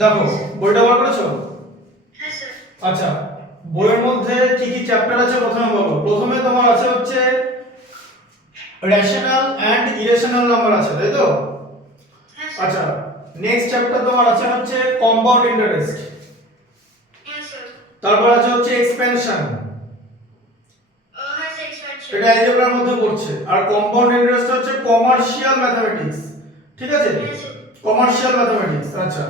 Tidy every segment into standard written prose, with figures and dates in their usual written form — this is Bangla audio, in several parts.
দেখো বইটা বার করেছো? হ্যাঁ স্যার। আচ্ছা, বইয়ের মধ্যে কি কি চ্যাপ্টার আছে প্রথমে বলো। প্রথমে তোমার আছে হচ্ছে রেশনাল এন্ড ইরেশনাল নাম্বার আছে, তাই তো? হ্যাঁ স্যার। আচ্ছা, নেক্সট চ্যাপ্টার তোমার আছে হচ্ছে কম্পাউন্ড ইন্টারেস্ট। হ্যাঁ স্যার। তারপর আছে হচ্ছে এক্সপেনশন, হ্যাঁ স্যার, এক্সপানশন। এটা অ্যালজেব্রার মধ্যে পড়ছে। আর কম্পাউন্ড ইন্টারেস্ট হচ্ছে কমার্শিয়াল ম্যাথমেটিক্স, ঠিক আছে? হ্যাঁ স্যার। Commercial mathematics. আচ্ছা,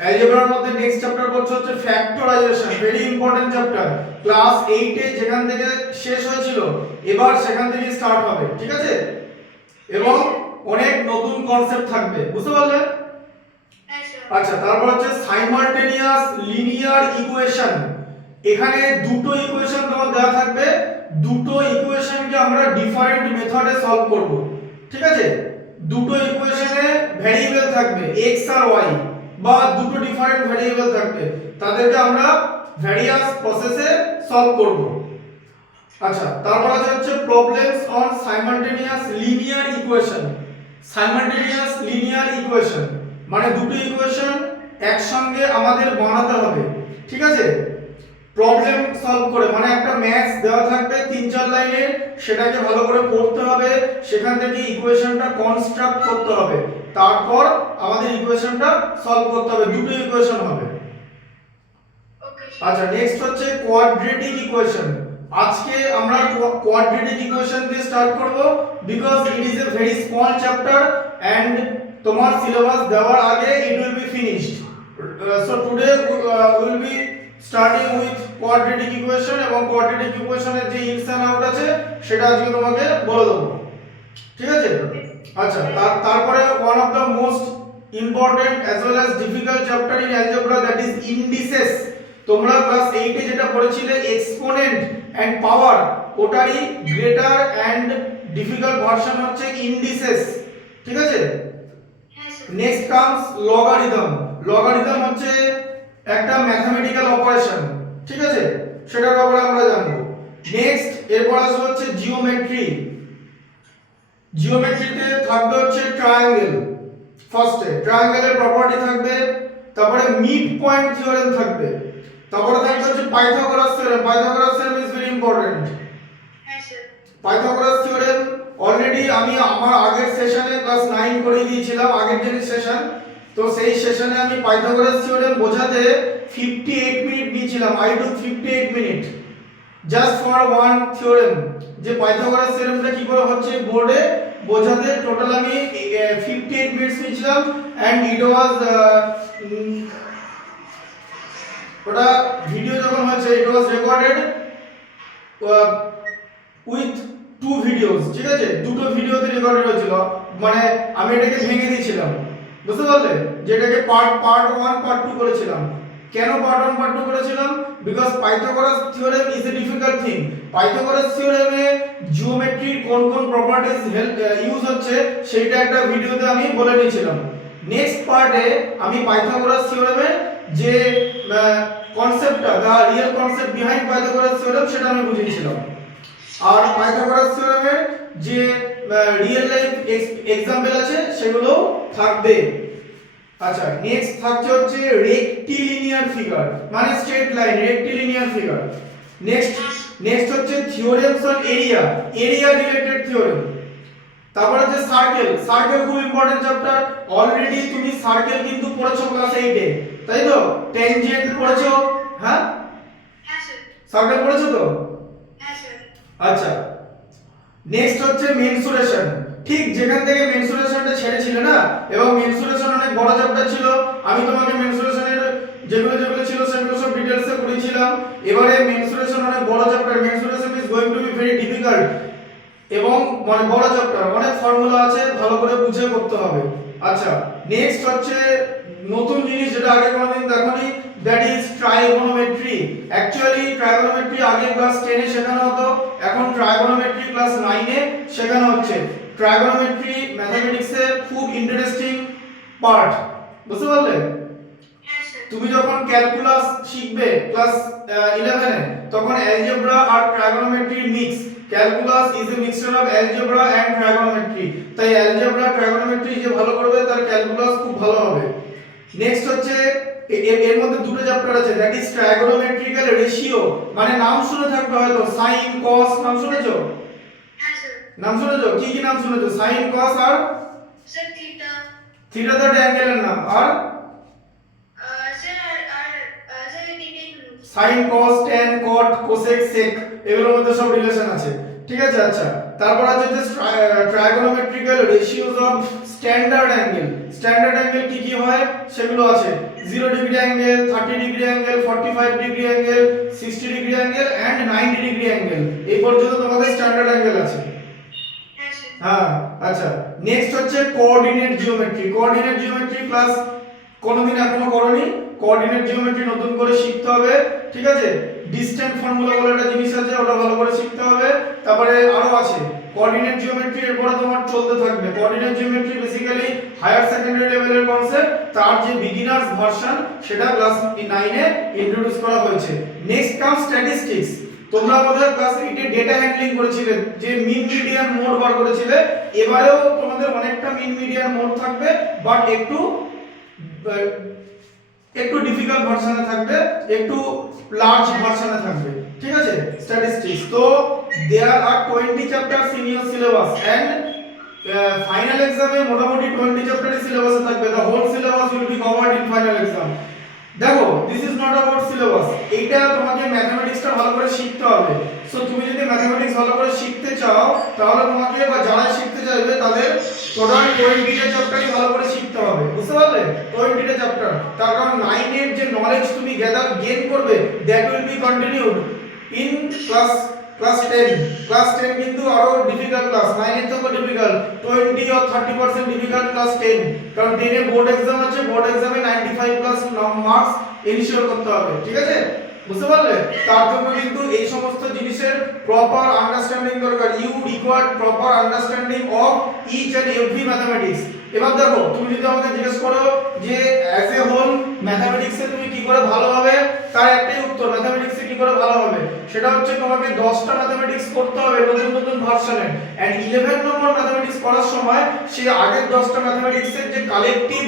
অ্যালজেব্রার মধ্যে নেক্সট চ্যাপ্টার পড়ছে হচ্ছে factorisation, very important chapter. Class 8 এ যেখান থেকে শেষ হয়েছিল এবার সেখান থেকে স্টার্ট হবে, ঠিক আছে? এবং অনেক নতুন কনসেপ্ট থাকবে, বুঝতে পারলে? হ্যাঁ স্যার। আচ্ছা, তারপর হচ্ছে সাইমালটেনিয়াস লিনিয়ার ইকুয়েশন। এখানে দুটো ইকুয়েশন তোমার দেওয়া থাকবে, দুটো ইকুয়েশনকে আমরা ডিফারেন্ট মেথডে সলভ করব, ঠিক আছে? দুটো ইকুয়েশনে ভেরিয়েবল থাকবে x আর y, বা দুটো ডিফারেন্ট ভেরিয়েবল থাকবে, তাদেরকে আমরা ভ্যারিয়াস প্রসেসে সলভ করব। আচ্ছা, তারপর আছে হচ্ছে problems on simultaneous linear equation. Simultaneous linear equation মানে দুটো ইকুয়েশন একসঙ্গে আমাদের বানাতে হবে, ঠিক আছে? প্রবলেম সলভ করে, মানে একটা ম্যাথস দেওয়া থাকবে 3-4 লাইনের, সেটাকে ভালো করে পড়তে হবে, সেখান থেকে ইকুয়েশনটা কনস্ট্রাক্ট করতে হবে, তারপর আমাদের ইকুয়েশনটা সলভ করতে হবে, দুটো ইকুয়েশন হবে। ওকে। আচ্ছা, নেক্সট হচ্ছে কোয়াড্রেটিক ইকুয়েশন। আজকে আমরা কোয়াড্রেটিক ইকুয়েশন দিয়ে স্টার্ট করব, because it is a very small chapter and তোমার সিলেবাস দেওয়ার আগে it will be finished. So today will be starting with quadratic equation, এবং কোয়াড্রেটিক ইকুয়েশনের যে ইনস এন্ড আউট আছে সেটা আজকে তোমাকে বলে দেবো, ঠিক আছে? আচ্ছা, তারপরে one of the most important as well as difficult chapter in algebra, that is indices. তোমরা ক্লাস 8 এ যেটা পড়েছিলে এক্সপোনেন্ট এন্ড পাওয়ার, ওটারই গ্রেটার এন্ড ডিফিকাল্ট ভার্সন হচ্ছে ইন্ডিসেস, ঠিক আছে? হ্যাঁ sir. Next comes logarithm. Logarithm হচ্ছে একটা ম্যাথমেটিক্যাল অপারেশন, ঠিক আছে? সেটার ব্যাপারে আমরা জানবো। নেক্সট এরপর আসবে হচ্ছে জিওমেট্রি। জিওমেট্রিতে থাকবে হচ্ছে ট্রায়াঙ্গেল। ফার্স্টে ট্রায়াঙ্গেলের প্রপার্টি থাকবে, তারপরে মিড পয়েন্ট থিওরেম থাকবে, তারপরে থাকবে হচ্ছে Pythagoras theorem. Pythagoras theorem is very important. হ্যাঁ স্যার। পাইথাগোরাস থিওরেম অলরেডি আমি আমার আগের সেশনে ক্লাস 9 করে দিয়েছিলাম, আগের যে সেশন, তো সেই সেশনে আমি পাইথাগোরাস থিওরেম বোঝাতে 58 মিনিট নিয়েছিলাম। I took 58 minute just for one theorem, যে পাইথাগোরাস থিওরেমটা কি করে হচ্ছে বোর্ডে বোঝাতে টোটাল আমি 58 মিনিটস নিয়েছিলাম। এন্ড ইট ওয়াজ ওটা ভিডিও যখন হচ্ছে it was recorded with two videos, ঠিক আছে? দুটো ভিডিওতে রেকর্ডেড হয়েছিল, মানে আমি এটাকে ভেঙে দিয়েছিলাম, বুঝতে পারলে? যেটাকে পার্ট 1 পার্ট 2 করেছিলাম। কেন পার্ট 1 পার্ট 2 করেছিলাম? Because Pythagoras theorem is a difficult thing. Pythagoras থিওরেমে জিওমেট্রির কোন কোন প্রপার্টিজ ইউজ হচ্ছে সেটা একটা ভিডিওতে আমি বলে নিয়েছিলাম। নেক্সট পার্টে আমি পাইথাগোরাস থিওরেমের যে কনসেপ্টটা, the real concept behind Pythagoras theorem, সেটা আমি বুঝিয়েছিলাম। আর পাইথাগোরাস থিওরেমের যে রিয়েল লাইফ এক্সাম্পল আছে সেগুলো থাকবে। আচ্ছা, নেক্সট থাকছে হচ্ছে রেক্টিলিনিয়ার ফিগার, মানে straight line, rectilinear figure. Next হচ্ছে theorems on area, area related theorem. তারপর হচ্ছে সার্কেল। সার্কেল খুব ইম্পর্টেন্ট চ্যাপ্টার। অলরেডি তুমি সার্কেল কিন্তু পড়েছো ক্লাস 8 এ, তাই তো? ট্যানজেন্ট পড়েছো, হ্যাঁ? হ্যাঁ স্যার। সার্কেল পড়েছো তো? হ্যাঁ স্যার। আচ্ছা, নেক্সট হচ্ছে মেনসুরেশন। ঠিক যেখান থেকে মেনসুরেশনটা ছেড়েছিলে না, এবং মেনসুরেশন অনেক বড় চ্যাপ্টার ছিল, আমি তোমাকে মেনসুরেশনের যেগুলো যেগুলো ছিল সেগুলো সব ডিটেইলসে পড়িয়েছিলাম। এবারে মেনসুরেশন অনেক বড় chapter, mensuration is going to be very difficult, এবং মানে বড় চ্যাপ্টার, অনেক ফর্মুলা আছে, ভালো করে বুঝে করতে হবে। আচ্ছা, নেক্সট হচ্ছে নতুন জিনিস যেটা আগে কোনোদিন দেখোনি, that is trigonometry. Actually trigonometry আগে ক্লাস 10 এ শেখানো হতো, এখন ট্রাইগোনোমেট্রি ক্লাস 9 এ শেখানো হচ্ছে। ট্রাইগোনোমেট্রি ম্যাথমেটিক্সের খুব ইন্টারেস্টিং পার্ট, বুঝতে পারলে? হ্যাঁ স্যার। তুমি যখন ক্যালকুলাস শিখবে ক্লাস 11 এ, তখন অ্যালজেব্রা আর ট্রাইগোনোমেট্রির mix. Calculus is a mixture of algebra and trigonometry, তাই অ্যালজেব্রা ট্রাইগোনোমেট্রি যে ভালো করবে তার ক্যালকুলাস খুব ভালো হবে। নেক্সট হচ্ছে এর মধ্যে দুটো চ্যাপ্টার আছে, দ্যাট ইজ ট্রাইগোনোমেট্রিক্যাল রেশিও, মানে নাম শুনে থাকবে হয়তো, সাইন কস নাম শুনেছো? হ্যাঁ স্যার। নাম শুনেছো? কি কি নাম শুনেছো? সাইন কস আর স্যার থিটা। থিটা তো একটা অ্যাঙ্গেলের নাম, আর স্যার স্যার এই তিনটেই শুনুন। Sine cos tan cot cosec sec, এগুলোর মধ্যে সব রিলেশন আছে, ঠিক আছে? আচ্ছা, তারপর আছে যে trigonometrical ratios of standard angle. Standard angle কি কি হয় সেগুলো আছে, 0 degree angle, 30 degree angle, 45 degree angle, 60 degree angle and 90 degree angle, এই পর্যন্ত তোমাদের স্ট্যান্ডার্ড অ্যাঙ্গেল আছে। হ্যাঁ স্যার। হ্যাঁ, আচ্ছা, নেক্সট হচ্ছে coordinate geometry. Coordinate geometry class কোনোদিন এখনো করোনি, কোঅর্ডিনেট জিওমেট্রি নতুন করে শিখতে হবে, ঠিক আছে? ডিসট্যান্ট ফর্মুলা বলে একটা জিনিস আছে, ওটা ভালো করে শিখতে হবে। তারপরে আরো আছে কোঅর্ডিনেট জিওমেট্রি, এরপরে তোমার চলতে থাকবে। Coordinate geometry basically higher secondary লেভেলের কনসেপ্ট, তার যে বিগিনার্স ভার্সন সেটা ক্লাস 9 এ ইন্ট্রোডিউস করা হয়েছে। Next come statistics. তোমরা আমাদের ক্লাস 8 এ ডেটা হ্যান্ডলিং করেছিলে, যে মিন মিডিয়ান মোড বার করেছিলে, এবারেও তোমাদের অনেকটা মিন মিডিয়ান মোড থাকবে, বাট একটু ডিফিকাল্ট ভার্সনে থাকবে, একটু লার্জ ভার্সনে থাকবে, ঠিক আছে? স্ট্যাটিস্টিক্স। তো there are 20 chapters in your syllabus and final এক্সামে মোটামুটি 20 চ্যাপ্টারই সিলেবাসে থাকবে। The whole syllabus will be covered in final exam. দেখো, this is not about syllabus, এইটা তোমাকে ম্যাথমেটিক্সটা ভালো করে শিখতে হবে। সো তুমি যদি ম্যাথমেটিক্স ভালো করে শিখতে চাও, তাহলে তোমাকে বা যারা শিখতে চাইবে তাদের টোটাল 20টা চ্যাপ্টারই ভালো করে শিখতে হবে, বুঝতে পারলে? 20টা চ্যাপ্টার, তার কারণ 9 এর যে নলেজ তুমি গেইন করবে, that will be continued in class 10। Class 10 কিন্তু আরো ডিফিকাল্ট ক্লাস, 9 এর থেকেও ডিফিকাল্ট, 20 or 30% ডিফিকাল্ট ক্লাস 10, কারণ 10 এ বোর্ড এক্সাম আছে, বোর্ড এক্সামে 95 প্লাস মার্কস এনশিওর করতে হবে, ঠিক আছে? বুঝতে পারলে? তার জন্য কিন্তু এই সমস্ত জিনিসের প্রপার আন্ডারস্ট্যান্ডিং দরকার। You require proper understanding of each and every mathematics. এবার দেখো, তুমি যদি আমাকে জিজ্ঞেস করো যে অ্যাজ এ হোল ম্যাথমেটিক্সে তুমি কি করে ভালো হবে, তার একটাই উত্তর, ম্যাথমেটিক্সে কি করে ভালো হবে, সেটা হচ্ছে তোমাকে 10টা ম্যাথমেটিক্স করতে হবে নতুন নতুন ভার্সনে, এন্ড 11 নম্বর ম্যাথমেটিক্স করার সময় সেই আগের 10টা ম্যাথমেটিক্সের যে কালেকটিভ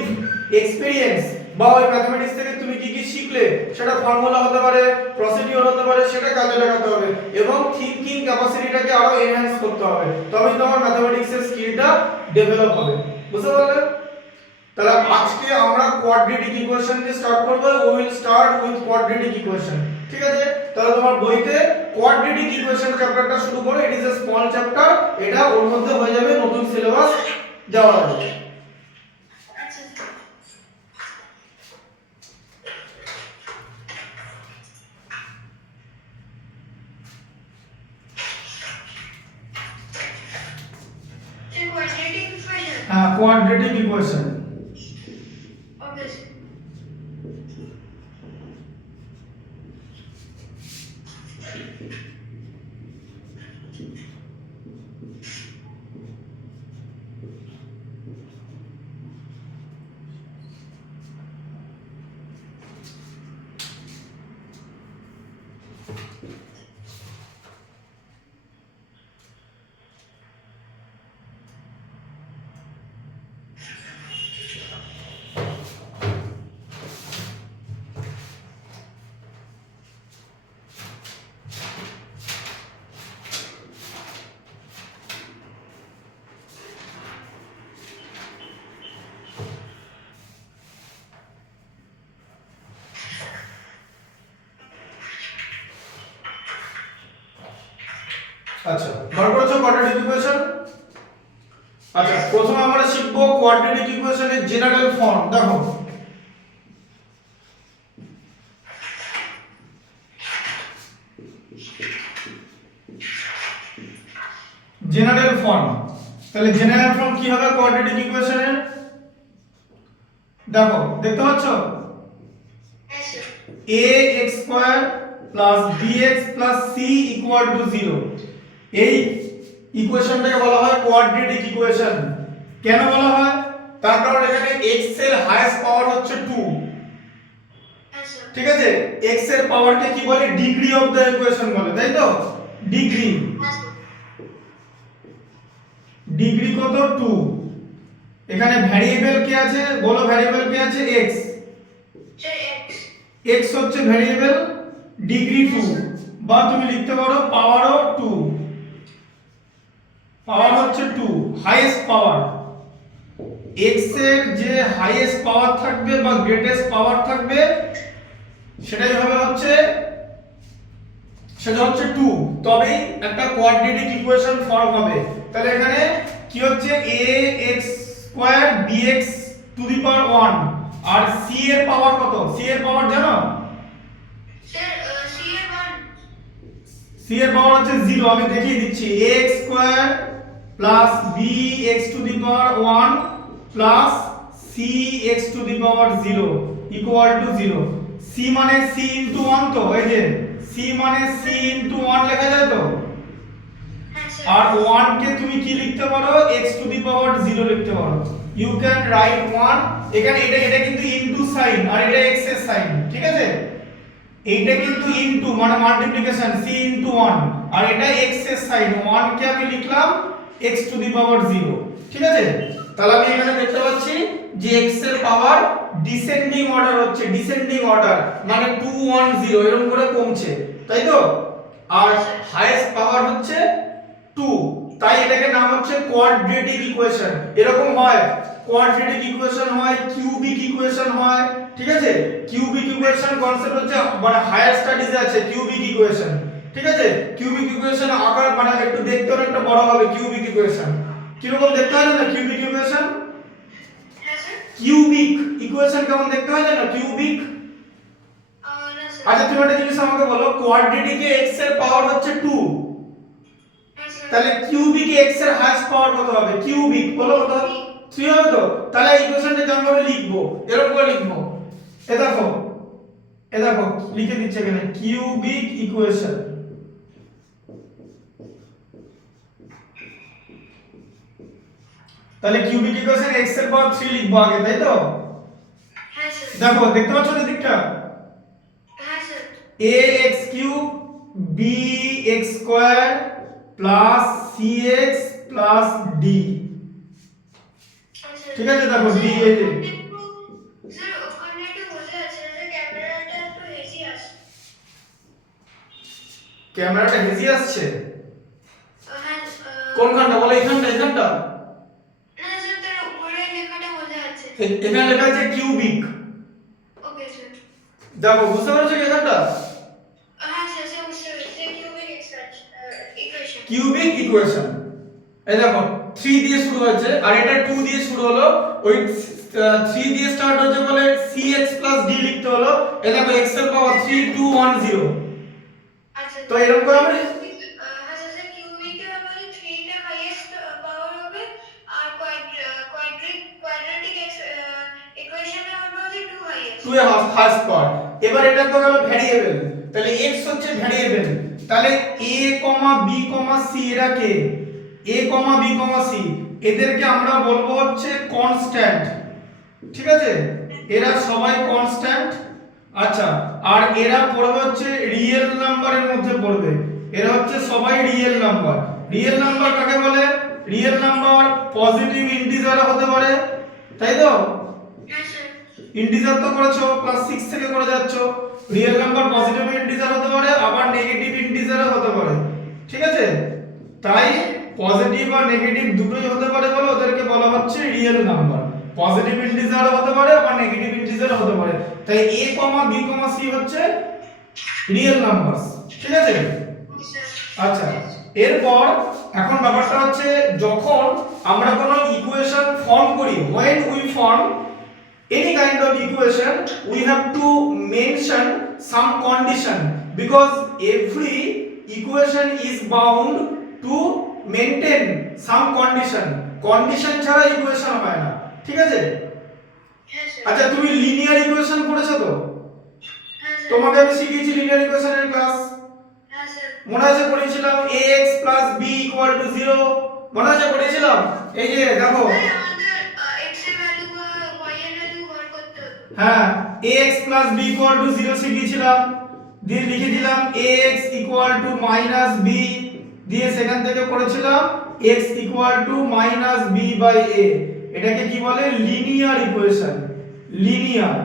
এক্সপেরিয়েন্স বা ওই ম্যাথমেটিক্স থেকে তুমি কি কি শিখলে, সেটা ফর্মুলা হতে পারে, প্রসিডিউর হতে পারে, সেটা কাজে লাগাতে হবে এবং থিংকিং ক্যাপাসিটিটাকে আরো এনহ্যান্স করতে হবে, তবেই তোমার ম্যাথমেটিক্সের স্কিলটা ডেভেলপ হবে, বুঝতে পারলে? তাহলে আজকে আমরা কোয়াড্রেটিক ইকুয়েশন দিয়ে স্টার্ট করব। We will start with quadratic equation, ঠিক আছে? তাহলে তোমার বইতে কোয়াড্রেটিক ইকুয়েশন চ্যাপ্টারটা শুরু করো, ইট ইজ এ স্মল চ্যাপ্টার, এটা ওর মধ্যে হয়ে যাবে নতুন সিলেবাস দেওয়া হবে। আচ্ছা। Sir quadratic equation. হ্যাঁ, কোয়াড্রেটিক ইকুয়েশন। Okay sir. আচ্ছা, বার করেছো কোয়াড্রেটিক ইকুয়েশন? আচ্ছা, প্রথমে আমরা শিখবো কোয়াড্রেটিক ইকুয়েশনের জেনারেল ফর্ম। দেখো, জেনারেল ফর্ম। তাহলে জেনারেল ফর্ম কি হবে কোয়াড্রেটিক ইকুয়েশনের? দেখো, দেখতে পাচ্ছ? হ্যাঁ স্যার। ax² + bx + c = 0। এই ইকুয়েশনটাকে বলা হয় কোয়াড্রেটিক ইকুয়েশন। কেন বলা হয়? তার কারণ এখানে x এর হাইয়েস্ট পাওয়ার হচ্ছে 2, হ্যাঁ স্যার। ঠিক আছে? x এর পাওয়ারকে কি বলে? ডিগ্রি অফ দ্য ইকুয়েশন বলে, তাই তো? ডিগ্রি, হ্যাঁ স্যার। ডিগ্রি কত? 2। এখানে ভ্যারিয়েবল কি আছে? বলো, ভ্যারিয়েবল কি আছে? x। Sir x। x হচ্ছে ভ্যারিয়েবল, ডিগ্রি 2, বা তুমি লিখতে পারো পাওয়ারও 2, পাওয়ার হচ্ছে 2, হাইয়েস্ট পাওয়ার। x এর যে হাইয়েস্ট পাওয়ার থাকবে বা গ্রেটেস্ট পাওয়ার থাকবে সেটাই হচ্ছে 2, তবেই একটা কোয়াড্রেটিক ইকুয়েশন ফর্ম হবে। তাহলে এখানে কি হচ্ছে ax square bx to the power 1, আর c এর পাওয়ার কত? c এর পাওয়ার জানো? স্যার c এর পাওয়ার হচ্ছে 0, আমি দেখিয়ে দিচ্ছি। ax square plus bx to the power 1 plus cx two the power 0 equal to 0। c মানে c ইনটু 1, তো এই যে c মানে c ইনটু 1 লেখা যায় তো, হ্যাঁ স্যার। আর 1 কে তুমি কি লিখতে পারো? x টু দি পাওয়ার 0 লিখতে পারো। ইউ ক্যান রাইট 1, এখানে এটা কিন্তু ইনটু সাইন আর এটা x এর সাইন, ঠিক আছে? এইটা কিন্তু ইনটু মানে মাল্টিপ্লিকেশন c ইনটু 1, আর এটা x এর সাইন। 1 কে আমি লিখলাম x টু দি পাওয়ার 0, ঠিক আছে? তাহলে আমি এখানে দেখতে পাচ্ছি যে x এর পাওয়ার ডিসেন্ডিং অর্ডার হচ্ছে, ডিসেন্ডিং অর্ডার মানে 2 1 0 এরকম করে কমছে, তাই তো? আর হাইয়েস্ট পাওয়ার হচ্ছে 2, তাই এটাকে নাম হচ্ছে কোয়াড্রেটিক ইকুয়েশন। এরকম হয় কোয়াড্রেটিক ইকুয়েশন হয়, কিউবিক ইকুয়েশন হয়, ঠিক আছে? কিউবিক ইকুয়েশন কনসেপ্ট হচ্ছে মানে হায়ার স্টাডিজে আছে কিউবিক ইকুয়েশন, ঠিক আছে? কিউবিক ইকুয়েশন আকার মানে একটু দেখতে অনেকটা বড় হবে কিউবিক ইকুয়েশন। কি রকম দেখতে হয় না কিউবিক ইকুয়েশন? হ্যাঁ স্যার। কিউবিক ইকুয়েশন কেমন দেখতে হয় জানো? কিউবিক। না স্যার। আচ্ছা তুমি একটা জিনিস আমাকে বলো, কোয়াড্রেটিকে x এর পাওয়ার হচ্ছে 2, হ্যাঁ স্যার। তাহলে কিউবিকে x এর হাইয়েস্ট পাওয়ার কত হবে? কিউবিক বলো কত হবে? 3 হবে তো? তাহলে এই ইকুয়েশনটা কেমন ভাবে লিখবো? এরকম করে লিখবো, এ দেখো লিখে দিচ্ছে এখানে কিউবিক ইকুয়েশন। তাহলে কিউবিক ইকুয়েশন x এর পাওয়ার 3 লিখবো আগে, তাই তো? হ্যাঁ স্যার। দেখো দেখতে পাচ্ছ না দিকটা? হ্যাঁ sir. ax cube bx square plus cx plus d, ঠিক আছে? দেখো d এই যে স্যার ওখানে একটু বোঝা যাচ্ছে না যে ক্যামেরাটা একটু হেজি আসছে। ক্যামেরাটা হেজি আসছে। হ্যাঁ কোনখানটা বলো? এইখানটা? না স্যার, তার উপরে লেখাটা বোঝা যাচ্ছে। এখানে লেখা আছে কিউবিক। Okay sir. দেখো বুঝতে পারছো কি এখানটা? হ্যাঁ স্যার, স্যার বুঝতে পেরেছি। Cubic equation. Cubic equation. এই দেখো 3 দিয়ে শুরু হয়েছে আর এটা 2 দিয়ে শুরু হলো, ওই 3 দিয়ে স্টার্ট হচ্ছে বলে cx d লিখতে হলো। এই দেখো x এর পাওয়ার 3 2 1 0, আচ্ছা তো এরকম করে আমরা হ্যাঁ স্যার, কিউবিকের আমাদের 3 টা হাইয়েস্ট পাওয়ার হবে, আর কোয়াড্রেটিক ইকুয়েশনে হবে হচ্ছে 2 হাইয়েস্ট। 2 এর হাফ পাওয়ার। এবার এটা তো গেল ভ্যারিয়েবল, তাহলে x হচ্ছে ভ্যারিয়েবল, তাহলে a b c এরা কে? a b c এদেরকে আমরা বলবো হচ্ছে কনস্ট্যান্ট, ঠিক আছে? এরা সবাই কনস্ট্যান্ট। আচ্ছা, আর এরা পড়বে হচ্ছে রিয়েল নাম্বারের মধ্যে পড়বে। এরা হচ্ছে সবাই রিয়েল নাম্বার। রিয়েল নাম্বার কাকে বলে? রিয়েল নাম্বার পজিটিভ ইন্টিজার হতে পারে, তাই তো? হ্যাঁ স্যার। ইন্টিজার তো করেছো, ক্লাস 6 থেকে করে যাচ্ছো। রিয়েল নাম্বার পজিটিভ ইন্টিজার হতে পারে, আবার নেগেটিভ ইন্টিজারও হতে পারে, ঠিক আছে? তাই পজিটিভ আর নেগেটিভ দুটোই হতে পারে বলে ওদেরকে বলা হচ্ছে রিয়েল নাম্বার। পজিটিভ ইন্টিজারও হতে পারে, আবার নেগেটিভ ইন্টিজারও হতে পারে। তাই a, b, c হচ্ছে রিয়েল নাম্বারস, ঠিক আছে? আচ্ছা, এরপর এখন ব্যাপারটা হচ্ছে যখন আমরা কোনো ইকুয়েশন ফর্ম করি, when we form any kind of equation we have to mention some condition, because every equation is bound to maintain some condition ছাড়া ইকুয়েশন হয় না, ঠিক আছে? হ্যাঁ স্যার। আচ্ছা তুমি লিনিয়ার ইকুয়েশন পড়েছো তো? হ্যাঁ স্যার। তোমাকে আমি শিখিয়েছি লিনিয়ার ইকুয়েশনের ক্লাস, হ্যাঁ স্যার। মনে আছে পড়েছিলাম ax b 0, মনে আছে পড়েছিলাম? এই যে দেখো, স্যার আমাদের x এর ভ্যালু আর y এর ভ্যালু বার করতে হতো। হ্যাঁ ax b 0 শিখিয়েছিলাম, দিয়ে লিখে দিলাম ax b, দিয়ে সেখান থেকে পড়েছিলাম x b/a। এটাকে কি বলে? Linear equation. লিনিয়ার,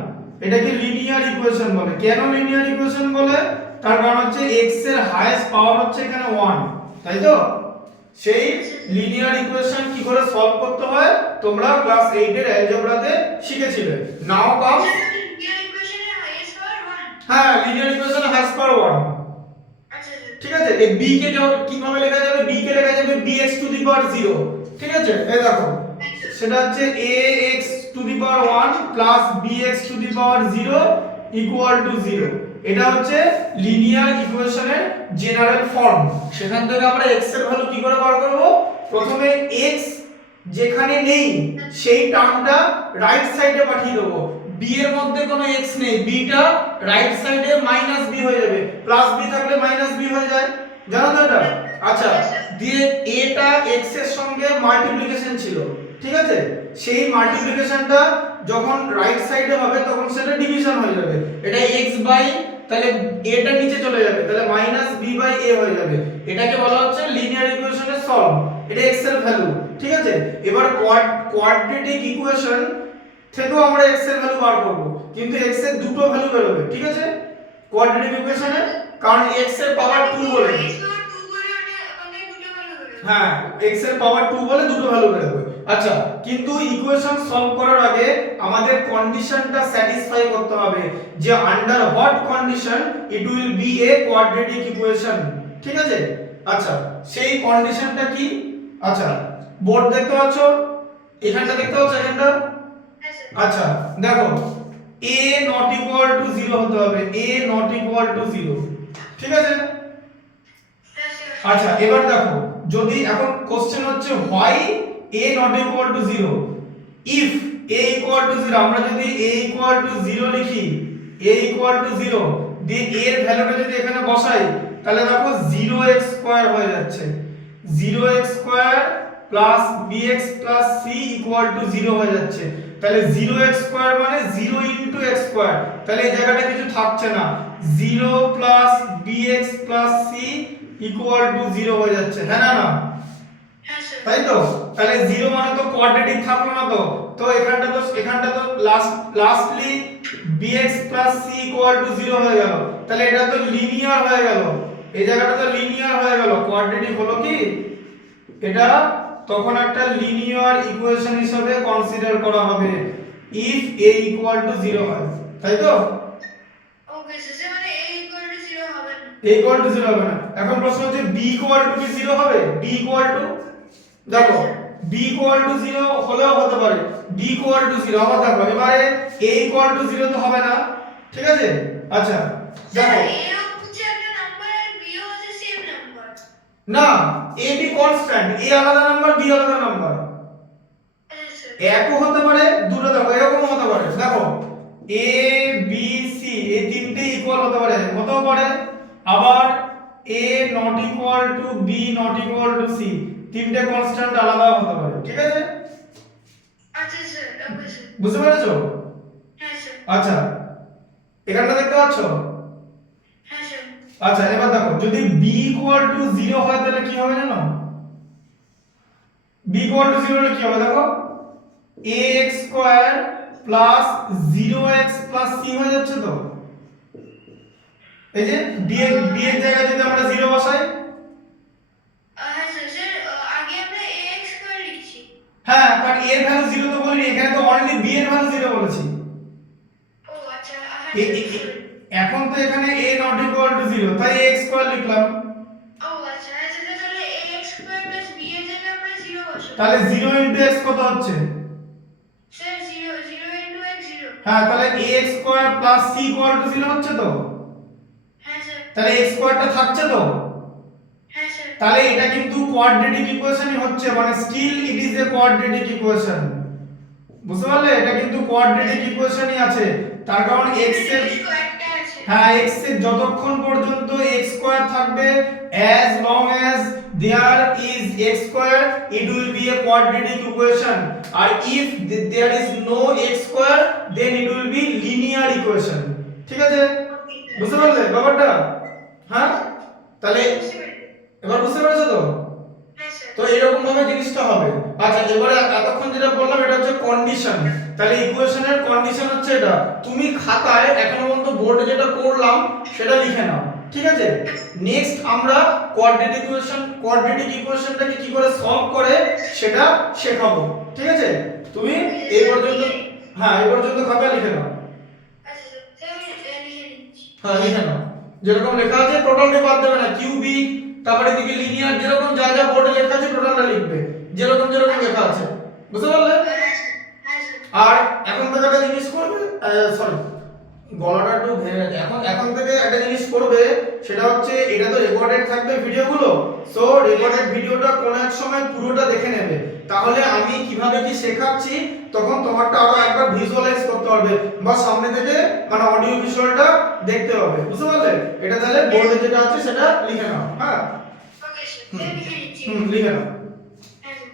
এটাকে লিনিয়ার ইকুয়েশন বলে। কেন লিনিয়ার ইকুয়েশন বলে? তার কারণ হচ্ছে x এর হাইয়েস্ট পাওয়ার হচ্ছে এখানে 1, তাই তো? সেই লিনিয়ার ইকুয়েশন কি করে সলভ করতে হয় তোমরা ক্লাস 8 এর অ্যালজেব্রাতে শিখেছিলে। নাও কাম, লিনিয়ার ইকুয়েশনের হাইয়েস্ট পাওয়ার 1। হ্যাঁ লিনিয়ার ইকুয়েশনের হাইয়েস্ট পাওয়ার 1। আচ্ছা স্যার। ঠিক আছে, এই b কে কিভাবে লেখা যাবে? b কে লেখা যাবে bx টু দি পাওয়ার 0। ঠিক আছে, এই দেখো সেটা হচ্ছে ax two the power 1 plus bx to the power 0 equal to 0। এটা হচ্ছে লিনিয়ার ইকুয়েশনের জেনারেল ফর্ম। সেখান থেকে আমরা x এর ভ্যালু কি করে বার করব? প্রথমে x যেখানে নেই সেই টার্মটা রাইট সাইডে পাঠিয়ে দেব। b এর মধ্যে কোনো x নেই, b টা রাইট সাইডে মাইনাস b হয়ে যাবে, প্লাস b থাকলে মাইনাস b হয়ে যায়, জানো তো এটা? আচ্ছা, দিয়ে a টা x এর সঙ্গে মাল্টিপ্লিকেশন ছিল, ঠিক আছে? সেই মাল্টিপ্লিকেশনটা যখন রাইট সাইডে হবে তখন সেটা ডিভিশন হয়ে যাবে। এটা x বাই, তাহলে a টা নিচে চলে যাবে, তাহলে মাইনাস b বাই a হয়ে যাবে। এটাকে বলা হচ্ছে লিনিয়ার ইকুয়েশনের সলভ। এটা x এর ভ্যালু, ঠিক আছে? এবার কোয়াড্রেটিক ইকুয়েশন থেকেও আমরা x এর ভ্যালু বার করব, কিন্তু x এর দুটো ভ্যালু বের হবে, ঠিক আছে? কোয়াড্রেটিক ইকুয়েশনে, কারণ x এর পাওয়ার 2 বলে, হ্যাঁ x এর পাওয়ার 2 বলে দুটো ভ্যালু বের হবে। আচ্ছা, কিন্তু ইকুয়েশন সলভ করার আগে আমাদের কন্ডিশনটা স্যাটিসফাই করতে হবে যে under what condition it will B A quadratic equation, ঠিক আছে? আচ্ছা, সেই কন্ডিশনটা কি? আচ্ছা, বোর্ড দেখতে পাচ্ছ, এখানটা দেখতে পাচ্ছ, এখানটা? আচ্ছা দেখো, a নট ইকুয়াল টু 0 হতে হবে, a নট ইকুয়াল টু 0, ঠিক আছে? আচ্ছা, এবার দেখো, যদি এখন কোশ্চেন হচ্ছে why a not equal to 0, if a equal to 0, আমরা যদি a equal to 0 লিখি, a equal to 0 দিয়ে a এর ভ্যালুটা যদি এখানে বসাই, তাহলে দেখো 0x স্কয়ার হয়ে যাচ্ছে, 0x square plus bx plus c equal to 0 হয়ে যাচ্ছে। তাহলে 0x স্কয়ার মানে 0 ইনটু x স্কয়ার, তাহলে এই জায়গাটা কিছু থাকছে না, 0 plus bx plus c equal to 0 হয়ে যাচ্ছে, হ্যাঁ না? না, তাই তো? তাহলে 0 মানে তো কোয়াড্রেটিক থাকলো না তো, তো এখানটা তো lastly bx c equal to 0 হয়ে গেল, তাহলে এটা তো লিনিয়ার হয়ে গেল, এই জায়গাটা তো লিনিয়ার হয়ে গেল, কোয়াড্রেটিক হলো কি? এটা তখন একটা লিনিয়ার ইকুয়েশন হিসেবে কনসিডার করা হবে if a ইকুয়াল টু 0 হয়, তাই তো? ওকে স্যার, মানে a ইকুয়াল টু 0 হবে না, a ইকুয়াল টু 0 হবে না। এখন প্রশ্ন হচ্ছে b ইকুয়াল টু কি 0 হবে? b ইকুয়াল টু, দেখো b ইকুয়াল টু 0 হলেও হতে পারে, b ইকুয়াল টু 0, আবার দেখো এবারে a ইকুয়াল টু 0 তো হবে না, ঠিক আছে? আচ্ছা দেখো, a হচ্ছে একটা নাম্বার আর b হচ্ছে সেম নাম্বার। না, a b কনস্ট্যান্ট, a আলাদা নাম্বার, b আলাদা নাম্বার, একও হতে পারে, দুটো দেখো এরকম হতে পারে, দেখো a b c এই তিনটে ইকুয়াল হতে পারে, হতেও পারে, আবার a not equal to b not equal to c, তিনটে কনস্ট্যান্ট আলাদা হতে পারে, ঠিক আছে? আচ্ছা স্যার, ওকে স্যার। বুঝতে পেরেছো? হ্যাঁ স্যার। আচ্ছা, এখানটা দেখতে পাচ্ছো? হ্যাঁ স্যার। আচ্ছা, এবার দেখো, যদি b ইকুয়াল টু 0 হয় তাহলে কি হবে জানো? b ইকুয়াল টু 0 হলে কি হবে দেখো, ax square plus 0x plus c হয়ে যাচ্ছে তো, এই যে b এর জায়গায় যদি আমরা 0 বসাই, হ্যাঁ স্যার, স্যার আগে আমরা ax স্কয়ার লিখছি। হ্যাঁ কারণ a এর ভ্যালু 0 তো বলিনি, এখানে তো অনলি b এর ভ্যালু 0 বলেছি। ও আচ্ছা, হ্যাঁ এখন তো এখানে a নট ইকুয়াল টু 0, তাই ax স্কয়ার লিখলাম। ও আচ্ছা, হ্যাঁ স্যার, তাহলে ax স্কয়ার প্লাস b এর জায়গায় আমরা 0 বসাবো। তাহলে 0 ইনটু x কত হচ্ছে? Sir 0 into x 0। হ্যাঁ, তাহলে ax square plus c equal to 0 হচ্ছে তো, হ্যাঁ স্যার। তাহলে x স্কয়ারটা থাকছে তো, হ্যাঁ স্যার। তাহলে এটা কিন্তু কোয়াড্রেটিক ইকুয়েশনই হচ্ছে, মানে still it is a quadratic equation, বুঝতে পারলে? এটা কিন্তু কোয়াড্রেটিক ইকুয়েশনই আছে, তার কারণ x এর, স্কয়ারটা আছে। হ্যাঁ x এর যতক্ষণ পর্যন্ত x স্কয়ার থাকবে, as long as there is x square it will be a quadratic equation, আর if there is no x square then it will be linear equation, ঠিক আছে? বুঝতে পারলে ব্যাপারটা? হ্যাঁ, তাহলে এবার বুঝতে পেরেছো তো? হ্যাঁ স্যার। তো এরকম ভাবে জিনিসটা হবে। আচ্ছা এবারে এতক্ষণ যেটা বললাম এটা হচ্ছে কন্ডিশন, তাহলে ইকুয়েশনের কন্ডিশন হচ্ছে এটা, তুমি খাতায় এখনো পর্যন্ত বোর্ডে যেটা করলাম সেটা লিখে নাও, ঠিক আছে? নেক্সট আমরা কোয়াড্রেটিক ইকুয়েশনটাকে কি করে সলভ করে সেটা শেখাবো, ঠিক আছে? তুমি এই পর্যন্ত, হ্যাঁ এই পর্যন্ত খাতায় লিখে নাও। আচ্ছা স্যার আমি লিখে নিচ্ছি। হ্যাঁ লিখে নাও, যেরকম লেখা আছে টোটালটা বাদ দেবে না, কিউবিক তারপরে এদিকে লিনিয়ার, যেরকম যা যা বোর্ডে লেখা আছে টোটালটা লিখবে, যেরকম যেরকম লেখা আছে, বুঝতে পারলে? হ্যাঁ স্যার। আর এখন থেকে একটা জিনিস করবে, সরি গলাটা একটু ভেঙে গেছে, এখন থেকে একটা জিনিস করবে, সেটা হচ্ছে এটা তো রেকর্ডেড থাকবে ভিডিওগুলো, সো রেকর্ডেড ভিডিওটা কোন এক সময় পুরোটা দেখে নেবে, তাহলে আমি কিভাবে কি শেখাচ্ছি তখন তোমারটা আরো একবার ভিজুয়ালাইজ করতে পারবে, বা সামনে থেকে মানে অডিও ভিজুয়ালটা দেখতে হবে, বুঝতে পারলে? এটা তাহলে বোর্ডে যেটা আছে সেটা লিখে নাও, হ্যাঁ ওকে স্যার লিখে নিচ্ছি। লিখে নাও। হ্যাঁ স্যার।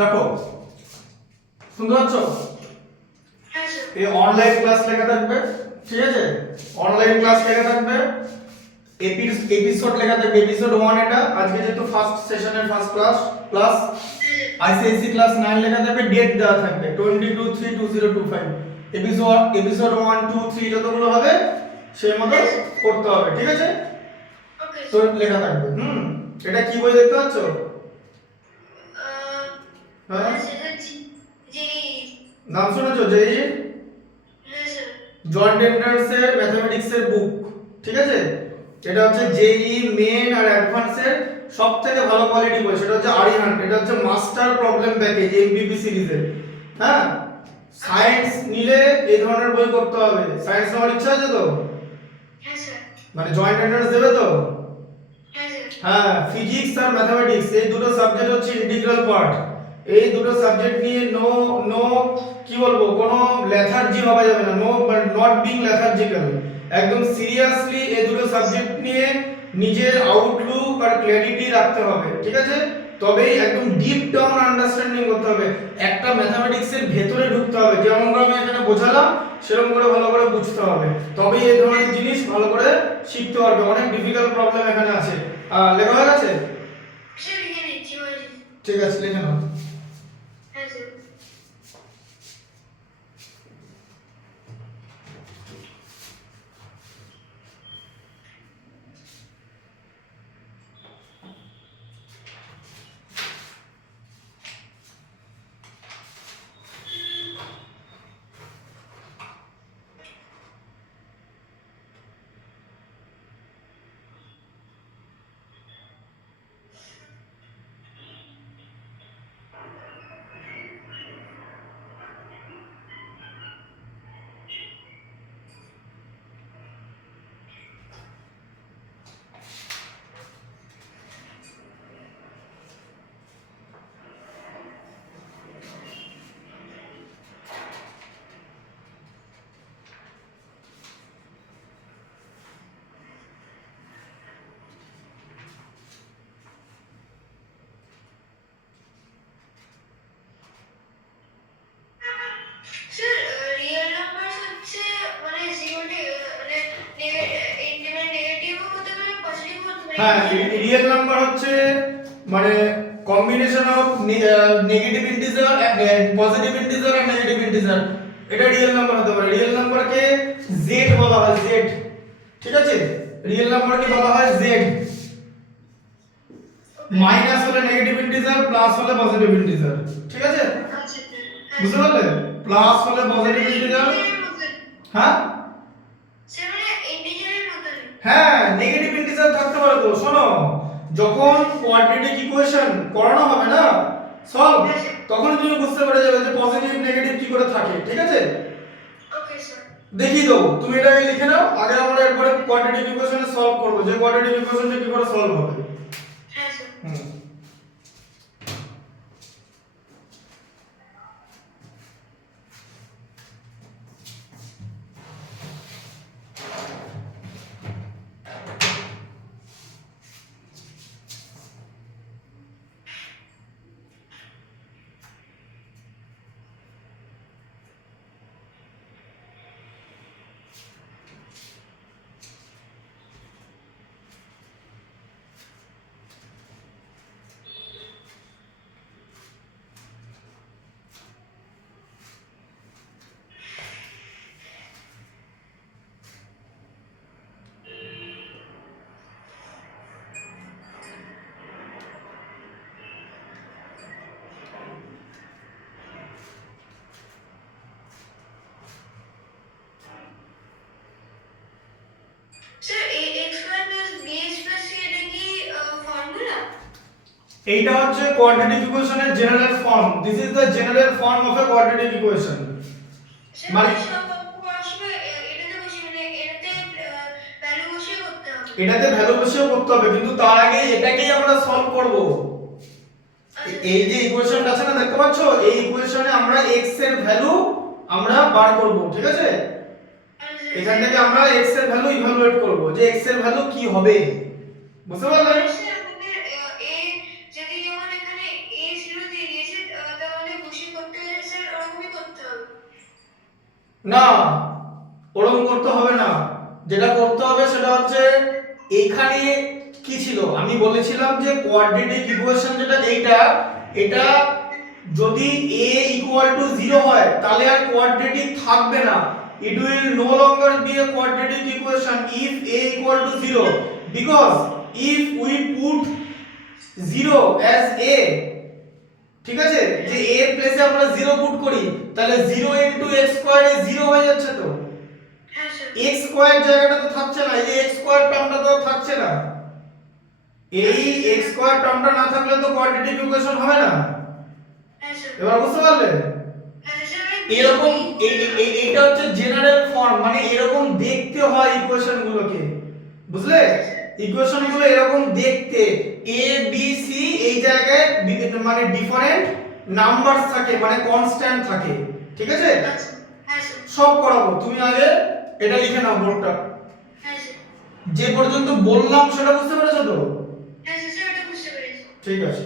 দেখো শুনতে পাচ্ছ? হ্যাঁ স্যার। এই অনলাইন ক্লাস লেখা থাকবে, ঠিক আছে? অনলাইন ক্লাস লেখা থাকবে, এপিসোড লেখা থাকবে, এপিসোড 1 এটা আজকে যেহেতু ফার্স্ট সেশনের first class, plus ICICI class 9 লেখা থাকবে, ডেট দেওয়া থাকবে 22/3/2025, এপিসোড 1 2 3 যতগুলো হবে সেই মতো করতে হবে, ঠিক আছে? ওকে তো লেখা থাকবে। এটা কি বই দেখতে পাচ্ছ? হ্যাঁ স্যার জি। নাম শুনেছো? জেই হ্যাঁ স্যার। জন টেন্ডার্সের ম্যাথমেটিক্সের বুক, ঠিক আছে? এটা হচ্ছে জেই মেন আর অ্যাডভান্সের সবথেকে ভালো কোয়ালিটি বই, সেটা হচ্ছে আরিহান্ট, এটা হচ্ছে মাস্টার প্রবলেম প্যাকেজ এমপিপি সিরিজের, হ্যাঁ? সায়েন্স নিলে এই ধরনের বই করতে হবে। সায়েন্স নেওয়ার ইচ্ছা আছে তো? হ্যাঁ স্যার। মানে জয়েন্ট এন্ট্রান্স দেবে তো? হ্যাঁ স্যার। হ্যাঁ, ফিজিক্স আর ম্যাথমেটিক্স এই দুটো সাবজেক্ট হচ্ছে ইন্টিগ্রাল পার্ট, এই দুটো সাবজেক্ট নিয়ে নো নো কি বলবো, কোনো লেথার্জি হওয়া যাবে না, নো নট বিং লেথার্জিক্যাল, একদম সিরিয়াসলি এই দুটো সাবজেক্ট নিয়ে নিজের আউটলুক আর ক্ল্যারিটি রাখতে হবে, ঠিক আছে? তবেই একদম ডিপ ডাউন আন্ডারস্ট্যান্ডিং করতে হবে, একটা ম্যাথমেটিক্সের ভেতরে ঢুকতে হবে, যেমন করে আমি এখানে বোঝালাম সেরকম করে ভালো করে বুঝতে হবে, তবেই এই ধরনের জিনিস ভালো করে শিখতে পারবে। অনেক ডিফিকাল্ট প্রবলেম এখানে আছে। লেখা হয়ে গেছে? স্যার লিখে নিচ্ছি বলছি। ঠিক আছে, লিখে নাও। হ্যাঁ স্যার। স্যার রিয়েল নাম্বার হচ্ছে মানে জিরো মানে নেগেটিভও হতে পারে পজিটিভও হতে পারে। হ্যাঁ, রিয়েল নাম্বার হচ্ছে মানে combination of negative integer positive integer আর নেগেটিভ ইন্টিজার, এটা রিয়েল নাম্বার হতে পারে। রিয়েল নাম্বারকে জেড বলা হয়, জেড। ঠিক আছে, রিয়েল নাম্বারকে বলা হয় জেড। মাইনাস হলে নেগেটিভ ইন্টিজার, প্লাস হলে পজিটিভ ইন্টিজার। ঠিক আছে, আচ্ছা স্যার। বুঝতে পারলে? প্লাস হলে পজিটিভ ইন্টিজার। হ্যাঁ স্যার মানে ইন্টিজারের মতন। হ্যাঁ, নেগেটিভ ইন্টিজার থাকতে পারে তো। শোনো, যখন কোয়াড্রেটিক ইকুয়েশন করানো হবে না সলভ, তখন তুমি বুঝতে পেরে যাবে যে পজিটিভ নেগেটিভ কি করে থাকে। ঠিক আছে, ওকে স্যার। দেখিয়ে দেবো, তুমি এটাকে লিখে নাও। আগে আমরা এরপরে কোয়াড্রেটিক ইকুয়েশনে সলভ করব, যে কোয়াড্রেটিক ইকুয়েশনটা কি করে সলভ হবে। হ্যাঁ স্যার। হুম। Sir ax square plus bx plus c এটা কি ফর্মুলা? এইটা হচ্ছে কোয়াড্রেটিক ইকুয়েশনের general form. This is the general form of a quadratic equation. মানে সব অঙ্ক আসবে এটাতে বসে মানে এটাতে ভ্যালু বসিয়ে করতে হবে। এটাতে ভ্যালু বসিয়ে করতে হবে, কিন্তু তার আগে এটাকেই আমরা সলভ করব। এই যে ইকুয়েশনটা আছে না, দেখতে পাচ্ছ, এই ইকুয়েশনে আমরা x এর ভ্যালু আমরা বার করব। ঠিক আছে, এখান থেকে আমরা x এর ভ্যালু ইভালুয়েট করব, যে x এর ভ্যালু কি হবে। বুঝতে পারলে? স্যার আমাদের a যদি যেমন এখানে a0 দিয়ে দিয়েছে তাহলে বসিয়ে করতে হলে স্যার ওরকমই করতে হবে। না, ওরকম করতে হবে না। যেটা করতে হবে সেটা হচ্ছে, এখানে কি ছিল আমি বলেছিলাম যে কোয়াড্রেটিক ইকুয়েশন যেটা এইটা, এটা যদি a equal to 0 হয় তাহলে আর কোয়াড্রেটিক থাকবে না। It will no longer be a quadratic equation if a equal to 0, because if we put 0 as a, ঠিক আছে, যে a এর প্লেসে আমরা 0 পুট করি, তাহলে 0 into x স্কয়ার এ 0 হয়ে যাচ্ছে তো। হ্যাঁ স্যার। x স্কয়ার জায়গাটা তো থাকছে না, এই x স্কয়ার টার্মটা তো থাকছে না। এই x স্কয়ার টার্মটা না থাকলে তো কোয়াড্রেটিক ইকুয়েশন হবে না। হ্যাঁ স্যার। এবার বুঝতে পারলে? হ্যাঁ স্যার। এরকম এইটা হচ্ছে জেনারেল ফর্ম, মানে এরকম দেখতে হয় ইকুয়েশন গুলোকে। বুঝলে? ইকুয়েশন গুলো এরকম দেখতে, a b c এই জায়গায় মানে ডিফারেন্ট নাম্বারস থাকে, মানে কনস্ট্যান্ট থাকে। ঠিক আছে, হ্যাঁ স্যার। সব করাবো। তুমি আগে এটা লিখে নাও বোর্ডটা। হ্যাঁ স্যার। যে পর্যন্ত বললাম সেটা বুঝতে পেরেছো তো? হ্যাঁ স্যার এটা বুঝতে পেরেছি। ঠিক আছে।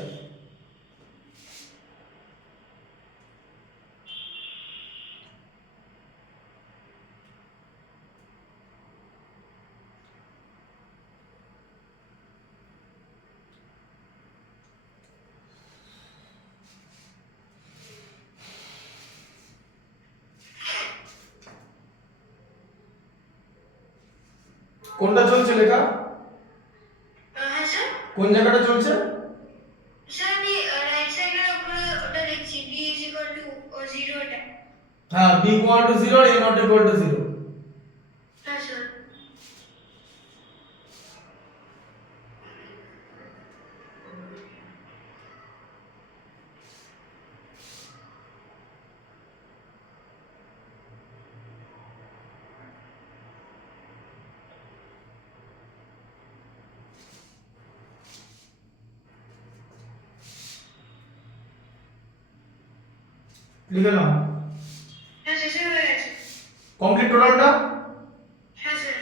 কোনটা চলছে লেখা? হ্যাঁ স্যার। কোন জায়গাটা চলছে? স্যার আমি রাইট সাইডের উপরে ওটা লিখছি b is equal to 0 এটা। হ্যাঁ, b equal to 0 a not equal to 0। হ্যাঁ স্যার। লিখে নাও। হ্যাঁ শেষ হয়ে গেছে। কমপ্লিট টোটালটা? হ্যাঁ স্যার।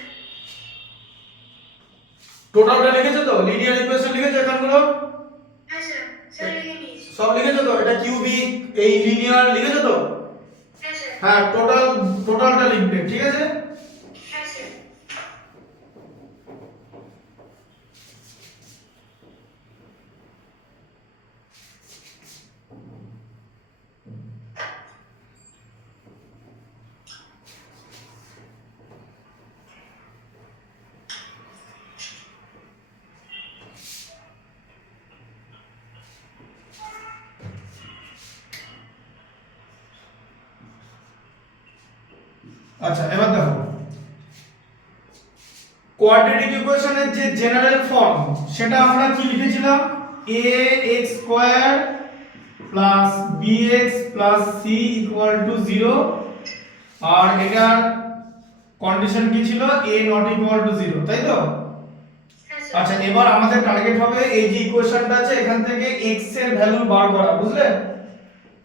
টোটালটা লিখেছো তো? লিনিয়ার ইকুয়েশন লিখেছো এখানগুলো? হ্যাঁ স্যার। স্যার লিখে নিয়েছি। সব লিখেছো তো? এটা কিউবিক, এই লিনিয়ার লিখেছো তো? হ্যাঁ স্যার। হ্যাঁ, টোটালটা লিখবে, ঠিক আছে? হ্যাঁ স্যার। আচ্ছা, এবার দেখো, কোয়াড্রেটিক ইকুয়েশনের যে জেনারেল ফর্ম সেটা আমরা কি লিখেছিলাম? ax square plus bx plus c equal to 0, আর এটার কন্ডিশন কি ছিল? a নট ইকুয়াল টু 0, তাই তো? হ্যাঁ স্যার। আচ্ছা, এবার আমাদের টার্গেট হবে এই যে ইকুয়েশনটা আছে এখান থেকে x এর ভ্যালু বার করা, বুঝলে?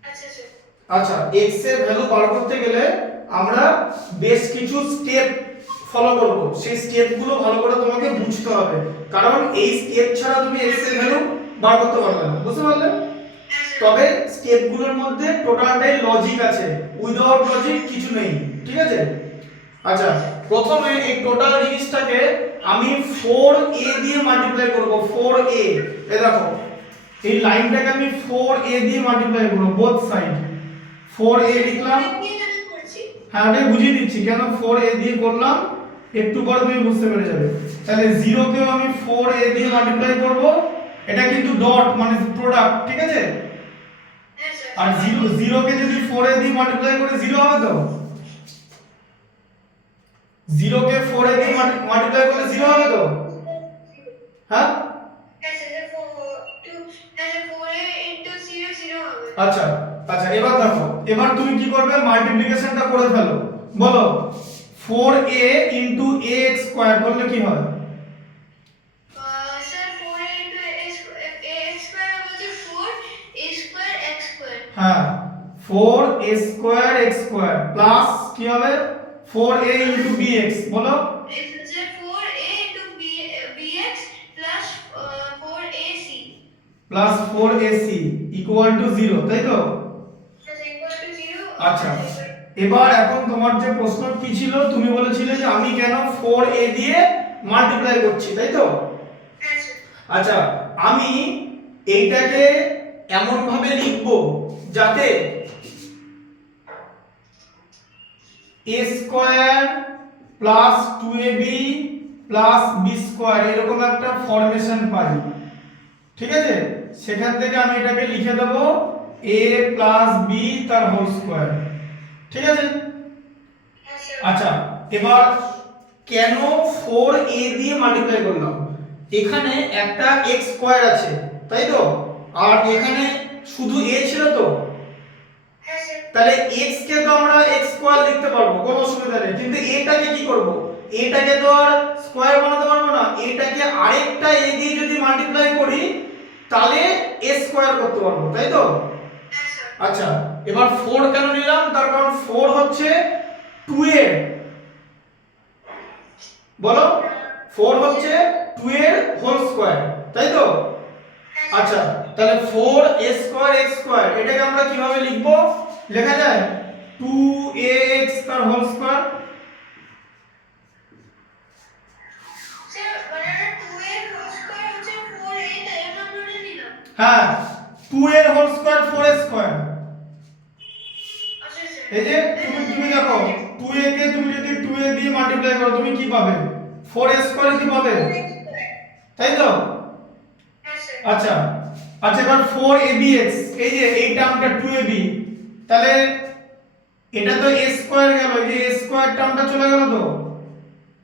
আচ্ছা স্যার। আচ্ছা, x এর ভ্যালু বার করতে গেলে আমরা বেশ কিছু স্টেপ ফলো করব। সেই স্টেপগুলো ভালো করে তোমাকে বুঝতে হবে, কারণ এই স্টেপ ছাড়া তুমি x এর ভ্যালু বার করতে পারবে না, বুঝতে পারলে? হ্যাঁ স্যার। তবে স্টেপগুলোর মধ্যে টোটালটাই লজিক আছে, উইদাউট লজিক কিছু নেই, ঠিক আছে? আচ্ছা, প্রথমে এই টোটাল জিনিসটাকে আমি 4a দিয়ে মাল্টিপ্লাই করব। 4a, এই দেখো এই লাইনটাকে আমি 4a দিয়ে মাল্টিপ্লাই করব বোথ সাইড। 4a লিখলাম। হ্যাঁ, ওটাই বুঝিয়ে দিচ্ছি কেন 4a দিয়ে করলাম, একটু পরে তুমি বুঝতে পেরে যাবে। তাহলে 0 কেও আমি 4a দিয়ে মাল্টিপ্লাই করব, এটা কিন্তু ডট মানে প্রোডাক্ট, ঠিক আছে? হ্যাঁ স্যার। আর 0 কে যদি 4a দিয়ে মাল্টিপ্লাই করি 0 হবে তো? 0 কে 4a দিয়ে মাল্টিপ্লাই করলে 0 হবে তো? হ্যাঁ? হ্যাঁ স্যার। 4a into 0 0 হবে। আচ্ছা আচ্ছা, এবার দেখো, এবার তুমি কি করবে? মাল্টিপ্লিকেশনটা করে ফেলো। বলো 4a into ax স্কয়ার করলে কি হয়? Sir 4a into ax square হচ্ছে 4a স্কয়ার x স্কয়ার। হ্যাঁ, 4a square x square plus কি হবে? 4a into bx, বলো। Sir 4a into bx plus 4ac plus 4ac equal to 0, তাই তো? equal to 0। আচ্ছা, এবার এখন তোমার যে প্রশ্ন কি ছিল? তুমি বলেছিলে যে আমি কেন 4a দিয়ে মাল্টিপ্লাই করছি, তাই তো? হ্যাঁ স্যার। আচ্ছা, আমি এইটাকে এমন ভাবে লিখব যাতে a square plus 2ab plus b square এরকম একটা ফরমেশন পাই, ঠিক আছে? সেখান থেকে আমি এটাকে লিখে দেব a প্লাস b তার হোল স্কয়ার, ঠিক আছে? হ্যাঁ স্যার। আচ্ছা, এবার কেন 4a দিয়ে মাল্টিপ্লাই করলাম? এখানে একটা x স্কয়ার আছে, তাই তো? আর এখানে শুধু a ছিল তো, হ্যাঁ স্যার। তাহলে x কে তো আমরা x স্কয়ার লিখতে পারবো, কোনো অসুবিধা নেই। কিন্তু এটাকে কি করব? এটাকে তো আর স্কয়ার বানাতে পারবো না, এটাকে আরেকটা a দিয়ে যদি মাল্টিপ্লাই করি তাহলে a স্কয়ার করতে পারবো, তাই তো? হ্যাঁ স্যার। আচ্ছা, এবার 4 কেন নিলাম? তার কারণ 4 হচ্ছে 2 এর, বলো, 4 হচ্ছে 2 এর হোল স্কয়ার, তাই তো? আচ্ছা, তাহলে 4a স্কয়ার x স্কয়ার এটাকে আমরা কিভাবে লিখব? লেখা যায় 2ax তার হোল স্কয়ার। স্যার মানে 2 এর হোল স্কয়ার হচ্ছে 4a তাই আমরা ধরে নিলাম। হ্যাঁ, 2 এর হোল স্কয়ার 4a স্কয়ার। আচ্ছা স্যার। এই যে তুমি দেখো 2a কে তুমি যদি 2a দিয়ে মাল্টিপ্লাই করো তুমি কি পাবে? 4a স্কয়ার কি পাবে, তাই তো? হ্যাঁ স্যার। আচ্ছা আচ্ছা, এবার 4abx, এই যে এই টার্মটা 2ab, তাহলে এটা তো a স্কয়ার গেল, এই যে a স্কয়ার টার্মটা চলে গেল তো।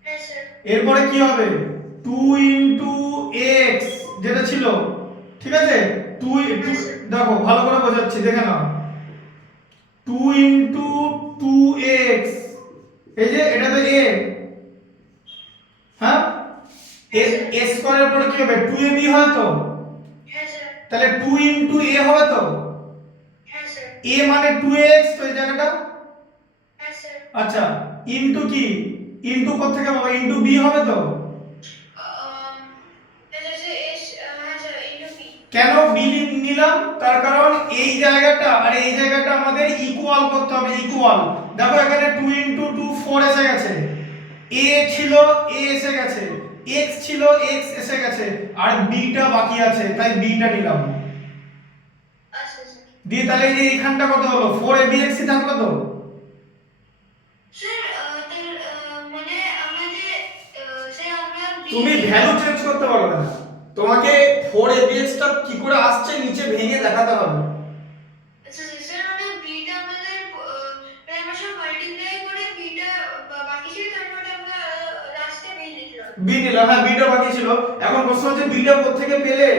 হ্যাঁ স্যার। এরপরে কি হবে, 2 ইনটু x যেটা ছিল, ঠিক আছে, 2 দেখো ভালো করে বোঝাচ্ছি, দেখে নাও, 2 ইনটু 2x, এই যে এটা তো a, হ্যাঁ, a স্কয়ারের পরে কি হবে, 2ab হয় তো, হ্যাঁ স্যার। তাহলে 2 ইনটু a হবে তো, হ্যাঁ স্যার। a মানে 2x তো এই জায়গাটা। হ্যাঁ স্যার। আচ্ছা, ইনটু কি, ইনটু কোথা থেকে পাবো, ইনটু b হবে তো। এটা যে এস, হ্যাঁ স্যার, ইন্টু বি। কেন b নিলাম, তার কারণ এই জায়গাটা আর এই জায়গাটা আমাদের ইকুয়াল করতে হবে, ইকুয়াল। দেখো এখানে 2 ইনটু 2 4 এসে গেছে, a ছিল a এসে গেছে, x ছিল x এসে গেছে, আর b টা বাকি আছে, তাই b টা নিলাম। আচ্ছা স্যার। দিয়ে তাহলে এই যে এইখানটা কত হলো, 4abx ই থাকলো তো। স্যার মানে আমরা যে স্যার আমরা তুমি ভ্যালু চেঞ্জ করতে পারবে না, তোমাকে 4abx টা কি করে আসছে নিচে ভেঙে দেখাতে হবে। আচ্ছা স্যার, মানে বিটা আমাদের মানে আমরা সব মাল্টিপ্লাই করে বিটা বাকি ছিল, তারপরে আমরা লাস্টে বি লিখলাম। b নিলাম, হ্যাঁ b টা বাকি ছিল। এখন প্রশ্ন হচ্ছে b টা কোথা থেকে পেলে।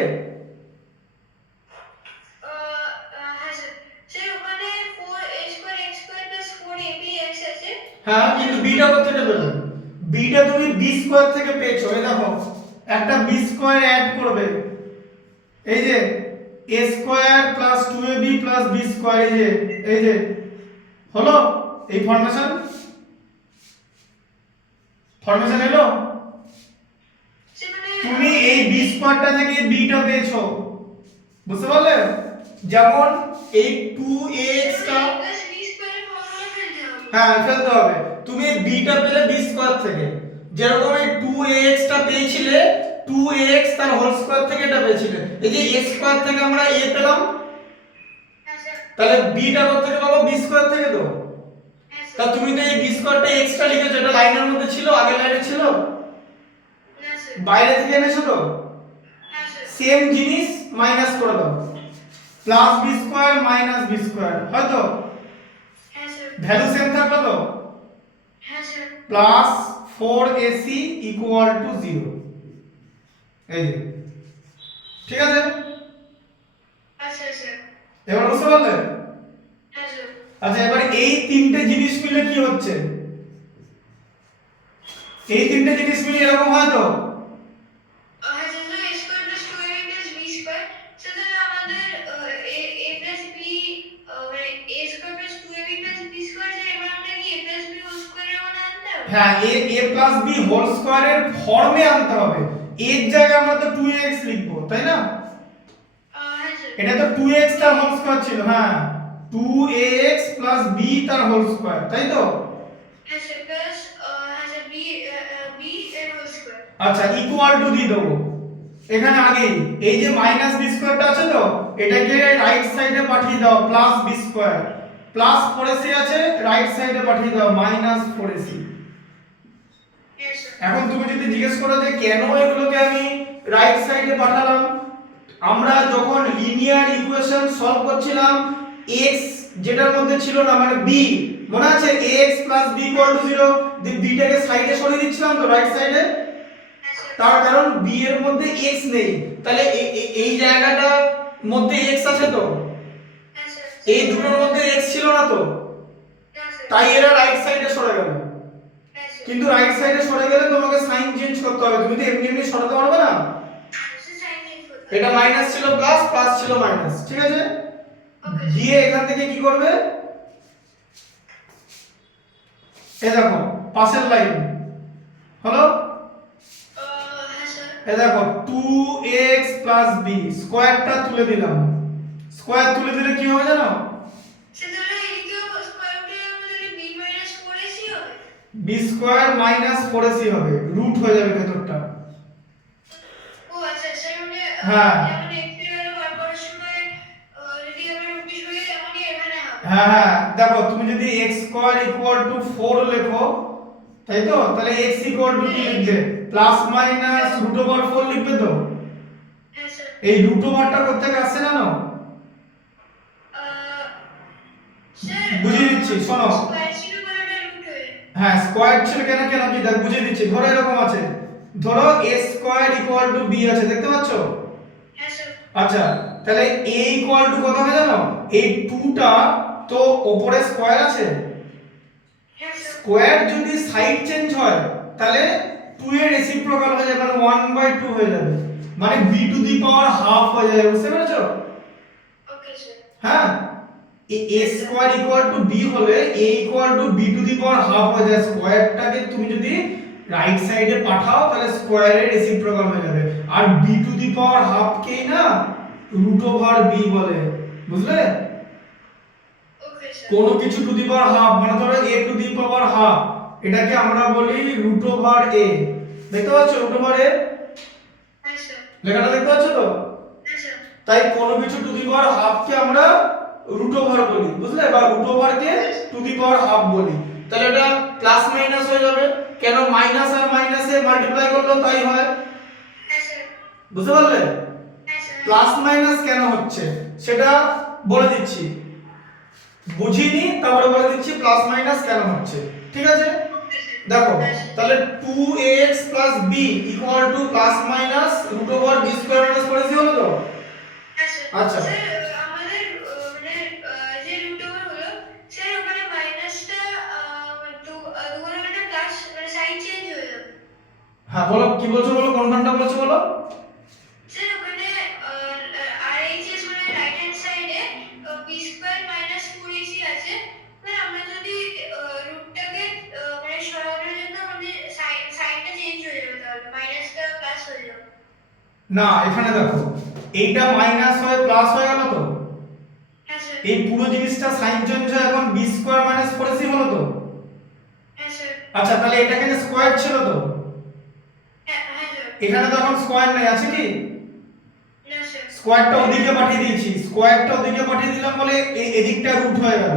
হ্যাঁ স্যার। স্যার ওখানে 4a square x square plus 4ab x আছে। হ্যাঁ, কিন্তু b টা কোথা থেকে পেলে, b টা তুমি b স্কয়ার থেকে পেয়েছো। এই দেখো একটা b স্কয়ার অ্যাড করবে, এই যে a square plus 2ab plus b square, এই যে হলো এই ফর্মেশন, ফর্মেশন এলো। স্যার মানে তুমি এই b স্কয়ারটা থেকে b টা পেয়েছো, বুঝতে পারলে? যেমন এই 2ax টা, প্লাস বি স্কয়ারের ফর্মুলা ফেলতে হবে। হ্যাঁ ফেলতে হবে। তুমি b টা পেলে b স্কয়ার থেকে, যেরকম এই 2ax টা পেয়েছিলে 2ax তার হোল স্কয়ার থেকে এটা পেয়েছিলে, এই যে a স্কয়ার থেকে আমরা a পেলাম, হ্যাঁ স্যার। তাহলে b টা কোথা থেকে পাবো, b স্কয়ার থেকে তো। হ্যাঁ তা স্যার। তুমি তো এই b স্কয়ারটা x টা লিখেছো, এটা লাইনের মধ্যে ছিল, আগের লাইনে ছিল, না স্যার। বাইরে থেকে এনেছো তো। হ্যাঁ স্যার। সেম জিনিস মাইনাস করে দাও, plus b square minus b square, হয়তো হ্যাঁ স্যার। ভ্যালু সেম থাকলো তো, হ্যাঁ sir. Plus 4ac equal to 0, এই যে, ঠিক আছে। আচ্ছা স্যার। এবার বুঝতে পারলে? হ্যাঁ স্যার। আচ্ছা, এবার এই তিনটে জিনিস মিলে কি হচ্ছে, এই তিনটে জিনিস মিলে এরকম হয় তো। হ্যাঁ sir, a square plus 2ab plus b square. Sir তাহলে আমাদের a প্লাস b, মানে a square plus 2ab plus b square, যে এবার আমরা কি a প্লাস b হোল স্কয়ারের মানে আনতে হবে? হ্যাঁ, a প্লাস বি হোল স্কয়ারের ফর্মে আনতে হবে, এর জায়গায় আমরা তো 2x লিখবো, তাই না? হ্যাঁ স্যার। এটা তো 2x তার হোল স্কয়ার ছিল, হ্যাঁ 2ax প্লাস b তার হোল স্কয়ার, তাই তো। হ্যাঁ স্যার, প্লাস হ্যাঁ স্যার b এর হোল স্কয়ার। আচ্ছা, ইকুয়াল টু দিয়ে দেবো এখানে আগেই, এই যে মাইনাস বি স্কয়ারটা আছে তো, এটাকে রাইট সাইডে পাঠিয়ে দাও, plus b square, plus 4ac আছে, রাইট সাইডে পাঠিয়ে দাও মাইনাস 4ac। হ্যাঁ স্যার। এখন তুমি যদি জিজ্ঞেস করো যে কেন এগুলোকে আমি রাইট সাইডে পাঠালাম, আমরা যখন লিনিয়ার ইকুয়েশন সলভ করছিলাম, x যেটার মধ্যে ছিল না, মানে b, মনে আছে ax b = 0, দি b টাকে সাইডে সরিয়ে দিচ্ছিলাম তো রাইট সাইডে, হ্যাঁ স্যার। তার কারণ b এর মধ্যে x নেই, তাহলে এই জায়গাটার মধ্যে x আছে তো, হ্যাঁ স্যার। এই দুটোর মধ্যে x ছিল না তো, না স্যার। তাই এরা রাইট সাইডে সরে গেল। হ্যাঁ স্যার। কিন্তু রাইট সাইডে সরে গেলে তোমাকে সাইন চেঞ্জ করতে হবে, তুমি তো এমনি এমনি সরাতে পারবে না। স্যার সাইন চেঞ্জ করতে হবে। এটা মাইনাস ছিল প্লাস, প্লাস ছিল মাইনাস, ঠিক আছে। ওকে। দিয়ে এখান থেকে কি করবে, এই দেখো পাশের লাইন হলো, হ্যাঁ স্যার। এই দেখো 2x b স্কয়ারটা তুলে দিলাম, স্কয়ার তুলে দিলে কি হবে জানো, স্যার তাহলে এদিকেও স্কয়ার রুটের আমাদের b মাইনাস 4ac হবে। b স্কয়ার মাইনাস 4ac হবে, রুট হয়ে যাবে ভেতরটা। ও আচ্ছা স্যার, মানে হ্যাঁ। যেমন x এর ভ্যালু বার করার সময় যদি আমরা রুটে সরিয়ে তেমনই এখানে হবে। হ্যাঁ হ্যাঁ, দেখো তুমি যদি x স্কয়ার ইকুয়াল টু 4 লেখো, তাই তো? তাহলে x ইকুয়াল টু কি লিখবে? প্লাস মাইনাস রুট ওভার 4 লিখবে তো? হ্যাঁ স্যার। এই রুট ওভারটা করতে আসছে জানো? স্যার বুঝিয়ে দিচ্ছি শোনো। স্কয়ার ছিল বলে ওটা রুট হয়ে। হ্যাঁ স্কয়ার ছিল কেন কেন কি দেখ বুঝিয়ে দিচ্ছি। ধরো এরকম আছে, ধরো a square equal to b আছে, দেখতে পাচ্ছ? হ্যাঁ স্যার। আচ্ছা, তাহলে a ইকুয়াল টু কত হবে জানো? এই 2টা তো উপরে স্কয়ার আছে, হ্যাঁ স্যার। স্কয়ার যদি সাইড চেঞ্জ হয় তাহলে 2 এর রেসিপ্রোকাল হয়ে যাবে, মানে 1/2 হয়ে যাবে, মানে b two the power half হয়ে যাবে, বুঝতে পেরেছো? Okay sir. হ্যাঁ, a square equal to b হলে a equal to b two the power half হয়ে যায়। স্কয়ারটাকে তুমি যদি রাইট সাইডে পাঠাও তাহলে স্কয়ারের রেসিপ্রোকাল হয়ে যাবে। আর b two the power half কেই না রুট ওভার b বলে, বুঝলে? Okay sir. কোনো কিছু টু দি পাওয়ার হাফ মানে ধরো a two the power half, এটাকে আমরা বলি রুট ওভার a। দেখতে পাচ্ছ রুট ওভার a হ্যাঁ স্যার। লেখাটা দেখতে পাচ্ছ তো? হ্যাঁ স্যার। তাই কোনো কিছু টু দি পাওয়ার হাফ কে আমরা রুট ওভার বলি, বুঝলে? বা রুট ওভার কে টু দি পাওয়ার হাফ বলি। তাহলে এটা প্লাস মাইনাস হয়ে যাবে, কেন মাইনাস আর মাইনাসে মাল্টিপ্লাই করলো তাই হয়, হ্যাঁ স্যার। বুঝতে পারলে? হ্যাঁ স্যার। প্লাস মাইনাস কেন হচ্ছে সেটা বলে দিচ্ছি, বুঝিনি তারপরে বলে দিচ্ছি প্লাস মাইনাস কেন হচ্ছে, ঠিক আছে? দেখো তাহলে 2ax b equal to plus minus root over b square minus 4ac হলো তো? হ্যাঁ স্যার। আচ্ছা। স্যার আমাদের মানে যে রুট ওভার হলো স্যার ওখানে মাইনাসটা দুগুলো মানে প্লাস মানে সাইড চেঞ্জ হয়ে যাবে। হ্যাঁ বলো কি বলছো, বলো কোনখানটা বলছো বলো। স্যার ওখানে RHS মানে রাইট হ্যান্ড সাইডে b স্কয়ার মাইনাস 4ac আছে। স্যার আমরা যদি রুটটাকে মানে সরানোর জন্য মানে সাইনটা চেঞ্জ হয়ে যাবে, তাহলে মাইনাসটা প্লাস হয়ে যাবে। না এখানে দেখো, এইটা মাইনাস হয়ে প্লাস হয়ে গেল তো, হ্যাঁ স্যার। এই পুরো জিনিসটা সাইন চেঞ্জ হয়ে এখন b স্কয়ার মাইনাস 4ac হলো তো? হ্যাঁ স্যার। আচ্ছা তাহলে এটা এখানে স্কয়ার ছিল তো, হ্যাঁ হ্যাঁ স্যার। এখানে তো এখন স্কয়ার নাই, আছে কি? না স্যার। স্কয়ারটা ওদিকে পাঠিয়ে দিয়েছি, স্কয়ারটা ওদিকে পাঠিয়ে দিলাম বলে এই এদিকটা রুট হয়ে গেল।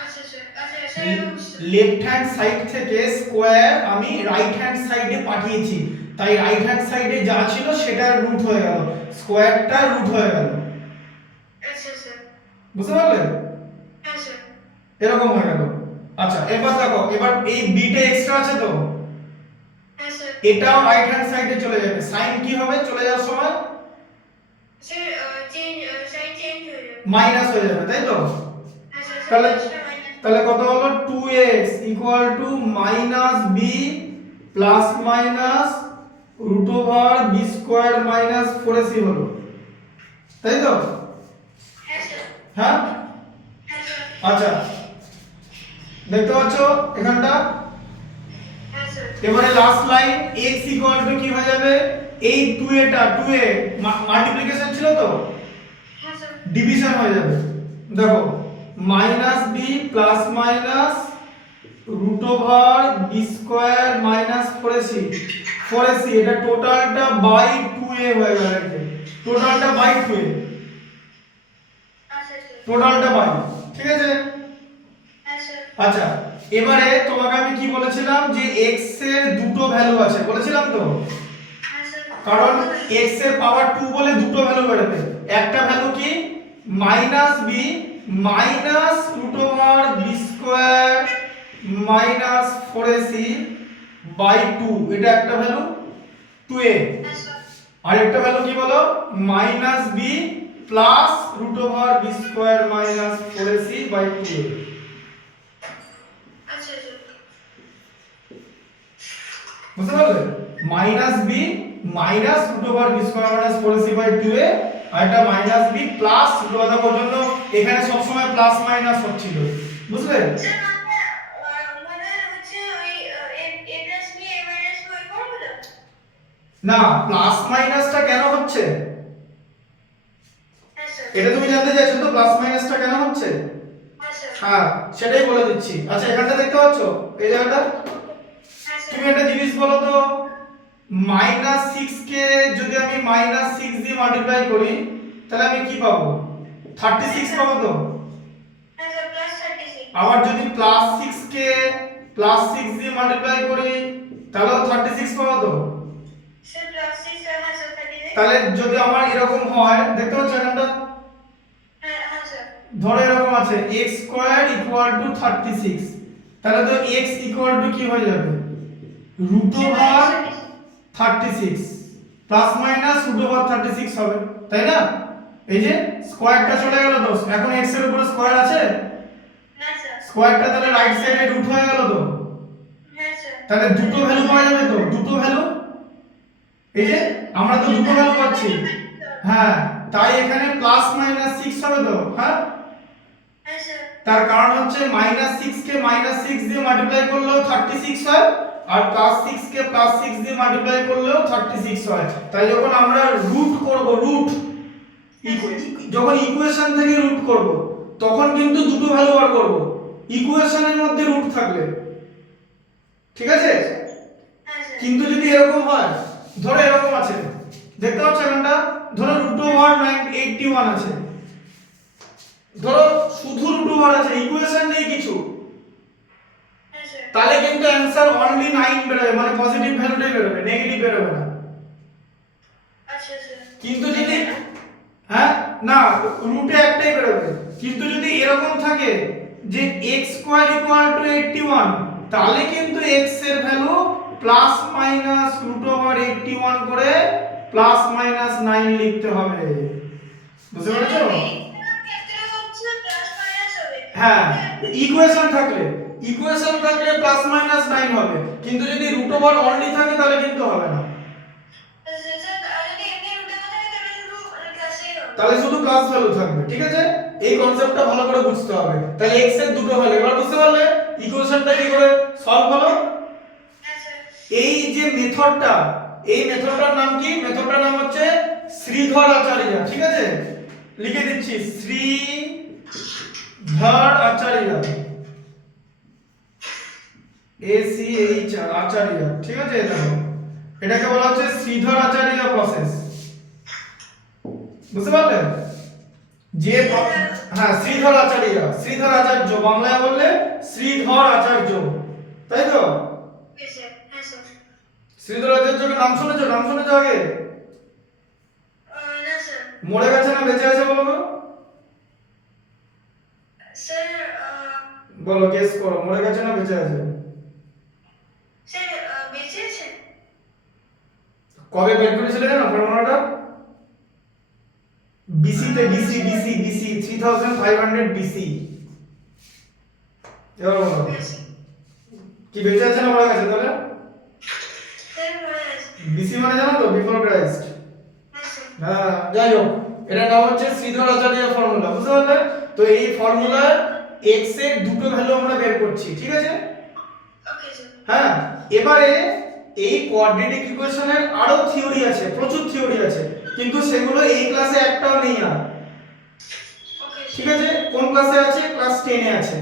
আচ্ছা স্যার। আচ্ছা স্যার এবার বুঝতে পারছি। লেফট হ্যান্ড সাইড থেকে স্কয়ার আমি রাইট হ্যান্ড সাইডে পাঠিয়েছি, তাই রাইট হ্যান্ড সাইডে যা ছিল সেটা রুট হয়ে গেল, স্কয়ারটা রুট হয়ে গেল, আচ্ছা স্যার। বুঝতে পারলে? হ্যাঁ স্যার। এরকম হয়ে গেল। আচ্ছা এবার দেখো, এবার এই বিটা এক্সট্রা আছে তো, হ্যাঁ স্যার। এটাও রাইট হ্যান্ড সাইডে চলে যাবে, সাইন কি হবে চলে যাওয়ার সময়? স্যার সাইন চেঞ্জ হয়ে যাবে। মাইনাস হয়ে যাবে, তাই তো? হ্যাঁ স্যার। তাহলে প্লাসটা মাইনাস। তাহলে কত হলো 2x equal to minus b plus minus root over b square minus 4ac হলো, তাই তো? হ্যাঁ স্যার। হ্যাঁ হ্যাঁ স্যার। আচ্ছা দেখতে পাচ্ছ এখানটা? হ্যাঁ স্যার। এবারে last line x equal two কি হয়ে যাবে, এই 2a মাল্টিপ্লিকেশন ছিল তো, হ্যাঁ স্যার। ডিভিশন হয়ে যাবে। দেখো minus b plus minus root over b square minus 4ac এটা টোটালটা বাই 2a হয়ে গেল, টোটালটা বাই 2a, আচ্ছা স্যার। টোটালটা বাই, ঠিক আছে? হ্যাঁ স্যার। আচ্ছা এবারে তোমাকে আমি কি বলেছিলাম যে x এর দুটো ভ্যালু আছে বলেছিলাম তো, হ্যাঁ স্যার। কারণ x এর পাওয়ার 2 বলে দুটো ভ্যালু বেরোবে, একটা ভ্যালু কি minus b minus root over b square minus 4ac by 2, এটা একটা ভ্যালু 2a, হ্যাঁ স্যার। আর একটা ভ্যালু কি বলো minus b plus root over b square minus 4ac by 2a। আচ্ছা স্যার। বুঝতে পারলে? Minus b minus root over b square minus 4ac by 2a, আর এটা minus b plus root over পর্যন্ত এখানে সব সময় প্লাস মাইনাস হচ্ছিল, বুঝলে? স্যার মানে হচ্ছে ওই a plus b a minus b ওই ফর্মুলা। না প্লাস মাইনাসটা কেন হচ্ছে হ্যাঁ স্যার। এটা তুমি জানতে চাইছো তো, প্লাস মাইনাসটা কেন হচ্ছে? হ্যাঁ স্যার। হ্যাঁ সেটাই বলে দিচ্ছি। আচ্ছা এখানটা দেখতে পাচ্ছ এই জায়গাটা, হ্যাঁ স্যার। তুমি একটা জিনিস বলো তো, মাইনাস 6 কে যদি আমি মাইনাস 6 দিয়ে মাল্টিপ্লাই করি তাহলে আমি কি পাবো? 36 পাবো তো। হ্যাঁ স্যার প্লাস 36। আবার যদি প্লাস 6 কে প্লাস 6 দিয়ে মাল্টিপ্লাই করি তাহলেও 36 পাবো তো। স্যার প্লাস 6 হ্যাঁ স্যার 36 তাহলে যদি আমার এরকম হয়, দেখতে পাচ্ছ এখানটা, হ্যাঁ হ্যাঁ স্যার ধরো এরকম আছে x স্কয়ার ইকুয়াল টু 36, তাহলে তো x ইকুয়াল টু কি হয়ে যাবে, root over 36 plus minus root over 36 হবে, তাই না? এই যে স্কয়ারটা চলে গেল তো, এখন x এর উপরে স্কয়ার আছে, হ্যাঁ স্যার স্কয়ারটা তাহলে রাইট সাইডে রুট হয়ে গেল তো, হ্যাঁ স্যার তাহলে দুটো ভ্যালু পাওয়া যাবে তো, দুটো ভ্যালু, এই যে আমরা তো দুটো ভ্যালু পাচ্ছি, হ্যাঁ, তাই এখানে প্লাস মাইনাস 6 হবে তো, হ্যাঁ, হ্যাঁ স্যার তার কারণ হচ্ছে -6 কে -6 দিয়ে মাল্টিপ্লাই করলেও 36 হয়, আর +6 কে +6 দিয়ে মাল্টিপ্লাই করলেও 36 হয়। তাই যখন আমরা রুট করব, রুট যখন ইকুয়েশন থেকে রুট করব তখন কিন্তু দুটো ভ্যালু বার করব ইকুয়েশনের মধ্যে রুট থাকলে, ঠিক আছে? হ্যাঁ স্যার কিন্তু যদি এরকম হয়, ধরো এরকম আছে, দেখতে পাচ্ছ এখানটা, ধরো রুট ওভার 81 আছে, ধরো শুধু রুট ওভার আছে, ইকুয়েশন নেই কিছু, হ্যাঁ স্যার তাহলে কিন্তু অ্যানসার অনলি 9 বেরোবে, মানে পজিটিভ ভ্যালুটাই বেরোবে, নেগেটিভ বেরোবে না। আচ্ছা স্যার কিন্তু যদি, হ্যাঁ, না, রুটে একটাই বেরোবে, কিন্তু যদি এরকম থাকে যে x স্কয়ার ইকুয়াল টু 81, তাহলে কিন্তু x এর value plus minus root over 81 করে প্লাস মাইনাস 9 লিখতে হবে, বুঝতে পেরেছো? হ্যাঁ, ইকুয়েশন থাকলে প্লাস মাইনাস 9 হবে, কিন্তু যদি রুট ওভার অনলি থাকে তাহলে কিন্তু হবে না, তাহলে শুধু প্লাস ভ্যালু থাকবে, ঠিক আছে? এই কনসেপ্টটা ভালো করে বুঝতে হবে। তাহলে x এর দুটো ভ্যালু, এবার বুঝতে পারলে ইকুয়েশনটা কি করে সলভ হলো? এই যে মেথডটা, এই মেথডটার নাম কি? মেথডটার নাম হচ্ছে শ্রীধর আচার্য, ঠিক আছে? লিখে দিচ্ছি, শ্রীধর আচার্য, ACHR আচার্য, ঠিক আছে? এটাকে বলা হচ্ছে শ্রীধর আচার্য প্রসেস, বুঝতে পারলে? যে হ্যাঁ, শ্রীধর আচার্য, শ্রীধর আচার্য, বাংলায় বললে শ্রীধর আচার্য, তাই তো? শ্রীধর আচার্যকে নাম শুনেছো? নাম শুনেছো আগে? মরে গেছে না বেঁচে আছে বলো তো? বলো, গেস করো, মরে গেছে না বেঁচে আছে? কবে বের করেছিলে জানো ফর্মুলাটা? BC তে, BC 3500 BC। এবার বলো, কি বেঁচে আছে না মরে গেছে তাহলে? BC মানে জানো তো, বিফোর ক্রাইস্ট। হ্যাঁ, যাই হোক, এটা নাম হচ্ছে শ্রীধর আচার্য ফর্মুলা, বুঝতে পারলে? তো এই ফর্মুলা x এর দুটো ভ্যালু আমরা বের করছি, ঠিক আছে? হ্যাঁ, এবারে এই কোয়াড্রেটিক ইকুয়েশনের আরো থিওরি আছে, প্রচুর থিওরি আছে, কিন্তু সেগুলো এই ক্লাসে একটাও নেই আর, ঠিক আছে? কোন ক্লাসে আছে? ক্লাস 10 এ আছে।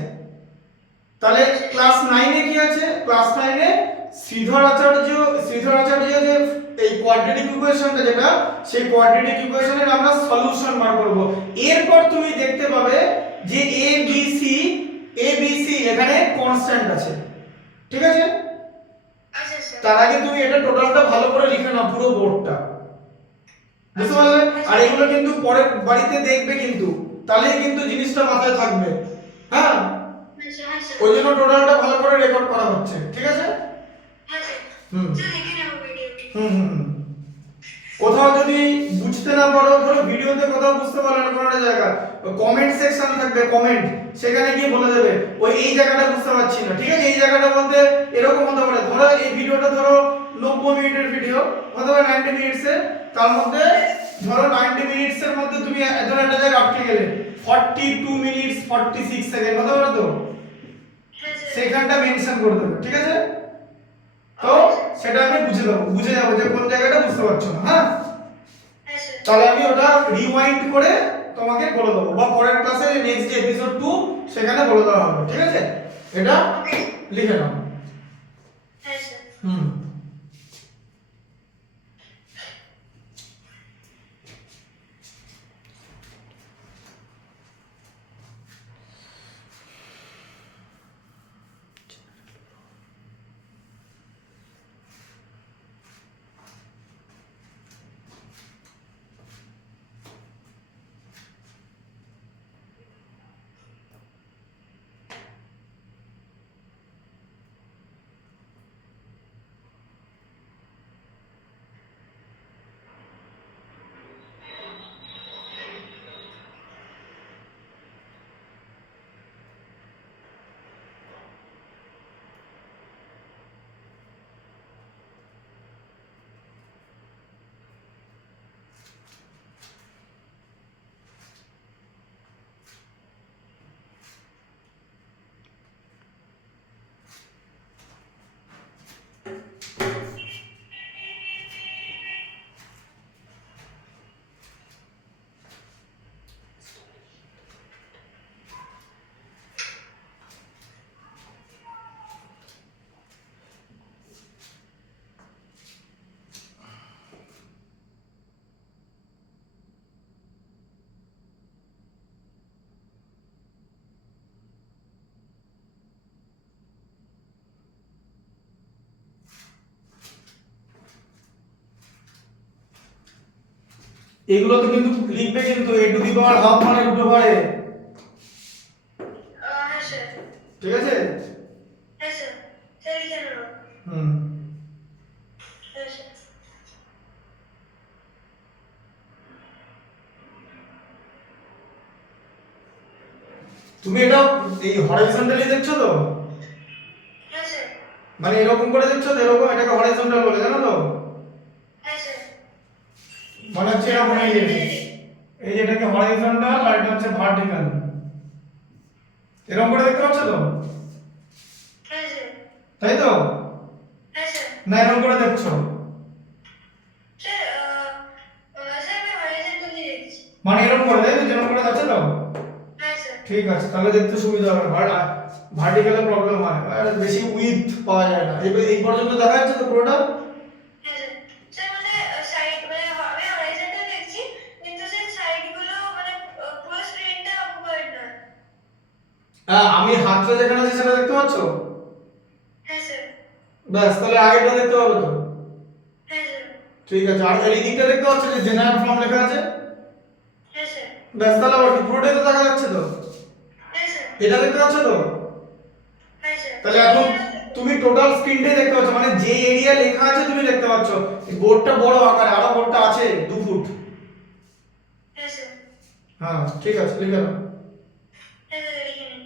তাহলে ক্লাস 9 এ কি আছে? ক্লাস 9 এ শ্রীধর আচার্য যে এই কোয়াড্রেটিক ইকুয়েশনটা যেটা, সেই কোয়াড্রেটিক ইকুয়েশনের আমরা সলিউশন বার করব। এরপর তুমি দেখতে পাবে যে a b c এখানে কনস্ট্যান্ট আছে, ঠিক আছে? তার আগে তুমি এটা টোটালটা ভালো করে লিখে নাও, পুরো বোর্ডটা, বুঝতে পারলে? আর এগুলো কিন্তু পরে বাড়িতে দেখবে কিন্তু, তাহলেই কিন্তু জিনিসটা মাথায় থাকবে, হ্যাঁ? ওই জন্য টোটালটা ভালো করে রেকর্ড করা হচ্ছে, ঠিক আছে? হুম হুম হুম হুম। কোথাও যদি বুঝতে না পারো, ধরো ভিডিওতে কোথাও বুঝতে পারলে না কোনো একটা জায়গা, কমেন্ট সেকশন থাকবে, কমেন্ট, সেখানে গিয়ে বলে দেবে ওই এই জায়গাটা বুঝতে পারছি না, ঠিক আছে? এই জায়গাটা বলতে এরকম হতে পারে, ধরো এই ভিডিওটা ধরো 90 মিনিটের ভিডিও, অথবা 90 মিনিটস এর, তার মধ্যে ধরো 90 মিনিটস এর মধ্যে তুমি ধরো একটা জায়গা আটকে গেলে 42 মিনিটস 46 সেকেন্ড, হতে পারে তো, সেখানটা মেনশন করে দেবে, ঠিক আছে? তো সেটা আমি বুঝে যাবো যে কোন জায়গাটা বুঝতে পারছো না, হ্যাঁ? তাহলে আমি ওটা রিওয়াইন্ড করে তোমাকে বলে দেবো, বা পরের ক্লাসে নেক্সট যে এপিসোড 2 সেখানে বলে দেওয়া হবে, ঠিক আছে? এটা লিখে নাও। হুম। এগুলো তো কিন্তু লিখবে, কিন্তু a two the power half মানে রুট ওভার a, হ্যাঁ স্যার। ঠিক আছে? হ্যাঁ স্যার, স্যার লিখে নেব। হুম। হ্যাঁ স্যার। তুমি এটা এই হরাইজন্টালি দেখছো তো, হ্যাঁ স্যার। মানে এরকম করে দেখছো তো, এরকম এটাকে হরাইজন্টাল বলে, জানো তো? হ্যাঁ স্যার। মানে হচ্ছে এরকম, এই যে এটাকে হরাইজন্টাল আর এটা হচ্ছে ভার্টিক্যাল, এরকম করে দেখতে পাচ্ছ তো, হ্যাঁ স্যার। তাই তো? হ্যাঁ স্যার। না এরকম করে দেখছো? স্যার স্যার আমি হরাইজন্টালি দেখছি। মানে এরকম করে, তাই তো? যেরকম করে যাচ্ছে তো? হ্যাঁ স্যার। ঠিক আছে, তাহলে দেখতে সুবিধা হবে। ভার্টিক্যালে প্রবলেম হয় আর বেশি উইথ পাওয়া যায় না। এই পর্যন্ত দেখা যাচ্ছে তো পুরোটা? হ্যাঁ স্যার। স্যার মানে সাইড মানে আমি হরাইজন্টাল দেখছি, কিন্তু স্যার সাইড গুলো মানে পুরো স্ক্রিনটা অকুপাইড নয়। হ্যাঁ, আমি হাতটা যেখানে আছে সেটা দেখতে পাচ্ছ? হ্যাঁ স্যার। ব্যাস, তাহলে আগেরটা দেখতে হবে তো। হ্যাঁ স্যার। ঠিক আছে, আর এই দিকটা দেখতে পাচ্ছ যে জেনারেল ফর্ম লেখা আছে? হ্যাঁ স্যার। ব্যাস, তাহলে আবার কি, পুরোটাই তো দেখা যাচ্ছে তো? হ্যাঁ স্যার। এটা দেখতে পাচ্ছ তো? হ্যাঁ স্যার। তাহলে এখন তুমি টোটাল স্ক্রিনটাই দেখতে পাচ্ছ, মানে যে এরিয়া লেখা আছে তুমি দেখতে পাচ্ছ। এই বোর্ডটা বড় আকারে, আরো বোর্ডটা আছে 2 ফুট। হ্যাঁ স্যার। হ্যাঁ ঠিক আছে, লিখে নাও। হ্যাঁ স্যার, লিখে নিন।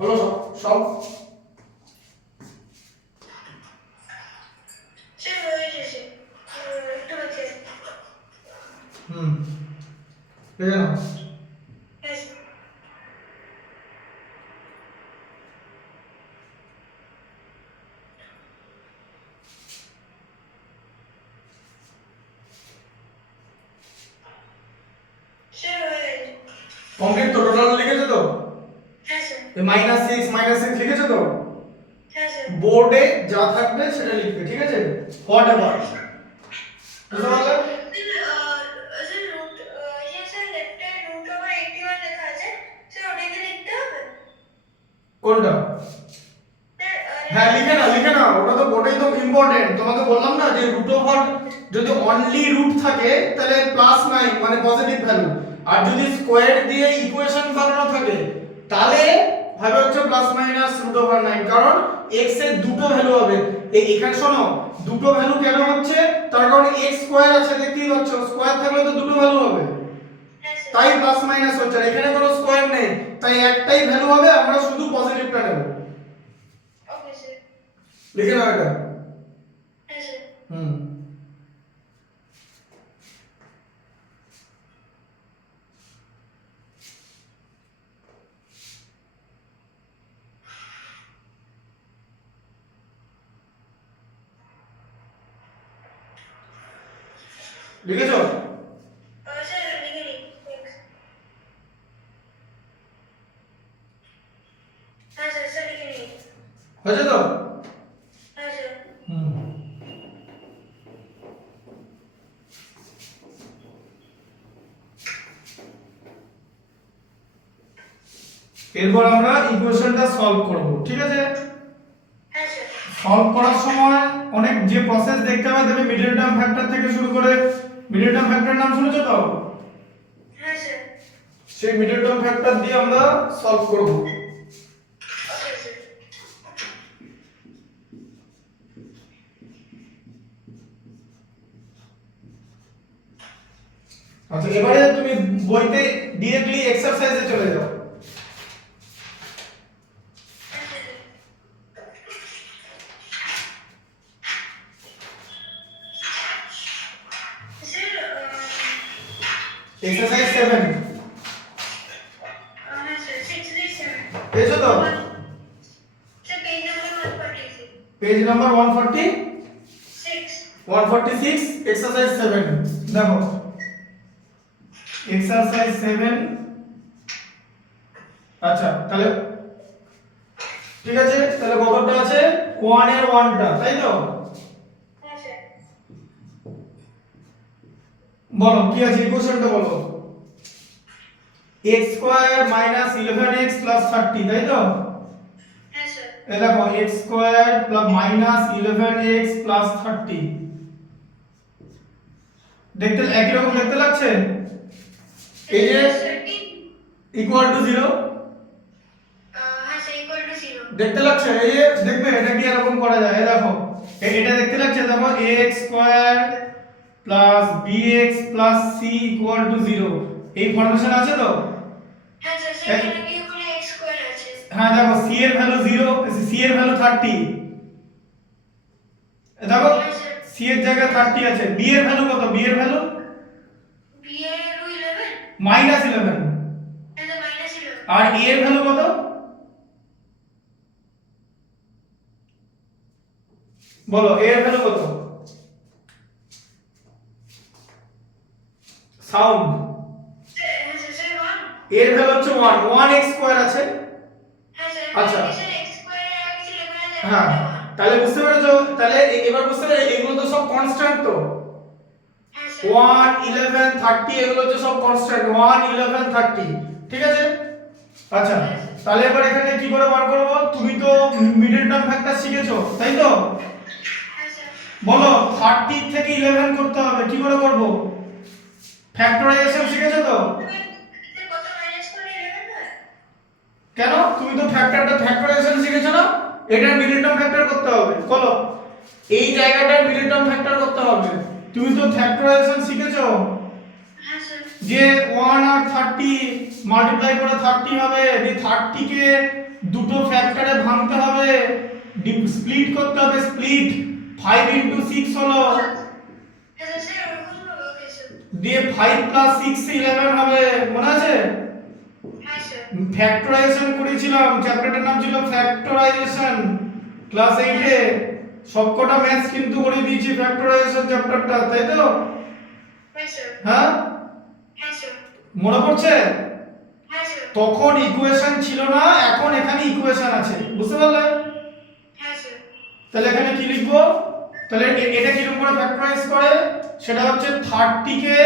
হলো সব স্যার হয়ে গেছে, একটু বাকি আছে। হুম ঠিক আছে না হ্যাঁ স্যার। স্যার হয়ে গেছে। কমপ্লিট তো টোটাল লিখেছো তো হ্যাঁ স্যার। এই -6 লিখেছো তো হ্যাঁ স্যার। বোর্ডে যা থাকবে সেটা লিখবে ঠিক আছে হোয়াট এভার বুঝতে পারলে স্যার রুট ইয়ে স্যার লেফটে √81 লেখা আছে, স্যার ওটাকে লিখতে হবে? কোনটা স্যার হ্যাঁ লিখে না ওটা তো ওটাই তো ইম্পর্টেন্ট তোমাকে বললাম না যে রুট ওভার যদি অনলি রুট থাকে তাহলে +9 মানে পজিটিভ ভ্যালু আর যদি স্কয়ার দিয়ে ইকুয়েশন বানানো থাকে তাহলে হবে হচ্ছে +-√9 কারণ x এর দুটো ভ্যালু হবে এখানে শোনো দুটো ভ্যালু কেন হচ্ছে তার কারণ x স্কয়ার আছে দেখতেই পাচ্ছ স্কয়ার থাকলে তো দুটো ভ্যালু হবে হ্যাঁ স্যার। তাই প্লাস মাইনাস হচ্ছে আর এখানে কোনো স্কয়ার নেই তাই একটাই ভ্যালু হবে আমরা শুধু পজিটিভটা নেব ওকে স্যার। লিখে নাও এটা হ্যাঁ স্যার। হুম লিখেছো স্যার লিখে নিন, থ্যাঙ্কস। হ্যাঁ স্যার, স্যার লিখে নিন। হয়েছে তো হ্যাঁ স্যার। হুম এরপর আমরা ইকুয়েশনটা সলভ করব ঠিক আছে হ্যাঁ স্যার। সলভ করার সময় অনেক যে প্রসেস দেখতে হবে দেবে মিডল টার্ম ফ্যাক্টর থেকে শুরু করে মিডল টার্ম ফ্যাক্টর নাম শুনেছো তো হ্যাঁ স্যার। সেই মিডল টার্ম ফ্যাক্টর দিয়ে আমরা সলভ করব ওকে স্যার। আচ্ছা এবারে তুমি বইতে ডিরেক্টলি এক্সারসাইজে চলে যাও স্যার এক্সারসাইজ 7 হ্যাঁ স্যার, 637। পেয়েছো তো sir page number 146। Page number 146 exercise 7 দেখো এক্সারসাইজ 7 আচ্ছা তাহলে ঠিক আছে তাহলে কতটা আছে 1 এর 1টা তাই তো হ্যাঁ স্যার। বলো কি আছে ইকুয়েশনটা বলো x square minus 11x plus 30 তাই তো হ্যাঁ স্যার। এই দেখো x square plus minus 11x plus 30 দেখতে একই রকম দেখতে লাগছে এই যে ইকুয়াল টু 0 হ্যাঁ স্যার, ইকুয়াল টু 0। দেখতে লাগছে এই যে দেখবে এটা কি এরকম করা যায় এই দেখো এটা দেখতে লাগছে দেখো ax square plus bx plus c equal to 0 এই ফর্মেশন আছে তো হ্যাঁ স্যার, সেখানে কি ওখানে x স্কয়ার আছে? হ্যাঁ দেখো c এর ভ্যালু 0 c এর ভ্যালু 30 দেখো হ্যাঁ স্যার। c এর জায়গায় 30 আছে b এর ভ্যালু কত b এর ভ্যালু b এর 11? -11 হ্যাঁ স্যার, -11। আর a এর ভ্যালু কত বলো a এর ভ্যালু কত সাউন্ড হ্যাঁ স্যার, 1। এর ভ্যালু হচ্ছে 1 1x স্কয়ার আছে হ্যাঁ স্যার, আচ্ছা। স্যার x স্কয়ার এর আগে ছিল এখানে হ্যাঁ তাহলে বুঝতে পেরেছো তাহলে এবার বুঝতে পেরে এগুলো তো সব কনস্ট্যান্ট তো হ্যাঁ স্যার। 1 11 30 এগুলো হচ্ছে সব কনস্ট্যান্ট 1 11 30 ঠিক আছে আচ্ছা তাহলে এবার এখানে কি করে বার করব তুমি তো মিডল টার্ম ফ্যাক্টর শিখেছো তাই তো হ্যাঁ স্যার। বলো 30 থেকে 11 করতে হবে কি করে করব ফ্যাক্টরাইজেশন শিখেছো তো স্যার কত মাইনাস করে 11 হয়? কেন তুমি তো ফ্যাক্টরাইজেশন শিখেছো না এটার মিডল টার্ম ফ্যাক্টর করতে হবে বলো এই জায়গাটার মিডল টার্ম ফ্যাক্টর করতে হবে তুমি তো ফ্যাক্টরাইজেশন শিখেছো হ্যাঁ স্যার। যে 1 আর 30 মাল্টিপ্লাই করে 30 হবে এই 30 কে দুটো ফ্যাক্টরে ভাঙতে হবে, স্প্লিট করতে হবে, স্প্লিট 5 ইনটু 6 হলো, হ্যাঁ স্যার ওরকম হবে ওকে স্যার দিয়ে 5 প্লাস 6 11 হবে, মনে আছে? হ্যাঁ স্যার ফ্যাক্টরাইজেশন করেছিলাম, চ্যাপ্টারটার নাম ছিল ফ্যাক্টরাইজেশন, ক্লাস 8 এ সবকটা ম্যাথস কিন্তু করে দিয়েছি ফ্যাক্টরাইজেশন চ্যাপ্টারটা, তাই তো? হ্যাঁ স্যার হ্যাঁ, হ্যাঁ স্যার মনে পড়ছে? হ্যাঁ স্যার তখন ইকুয়েশন ছিল না, এখন এখানে ইকুয়েশন আছে, বুঝতে পারলে? হ্যাঁ স্যার তাহলে এখানে কি লিখবো? তাহলে এটা কিরকম করে ফ্যাক্টরাইজ করে, সেটা হচ্ছে 30 কে,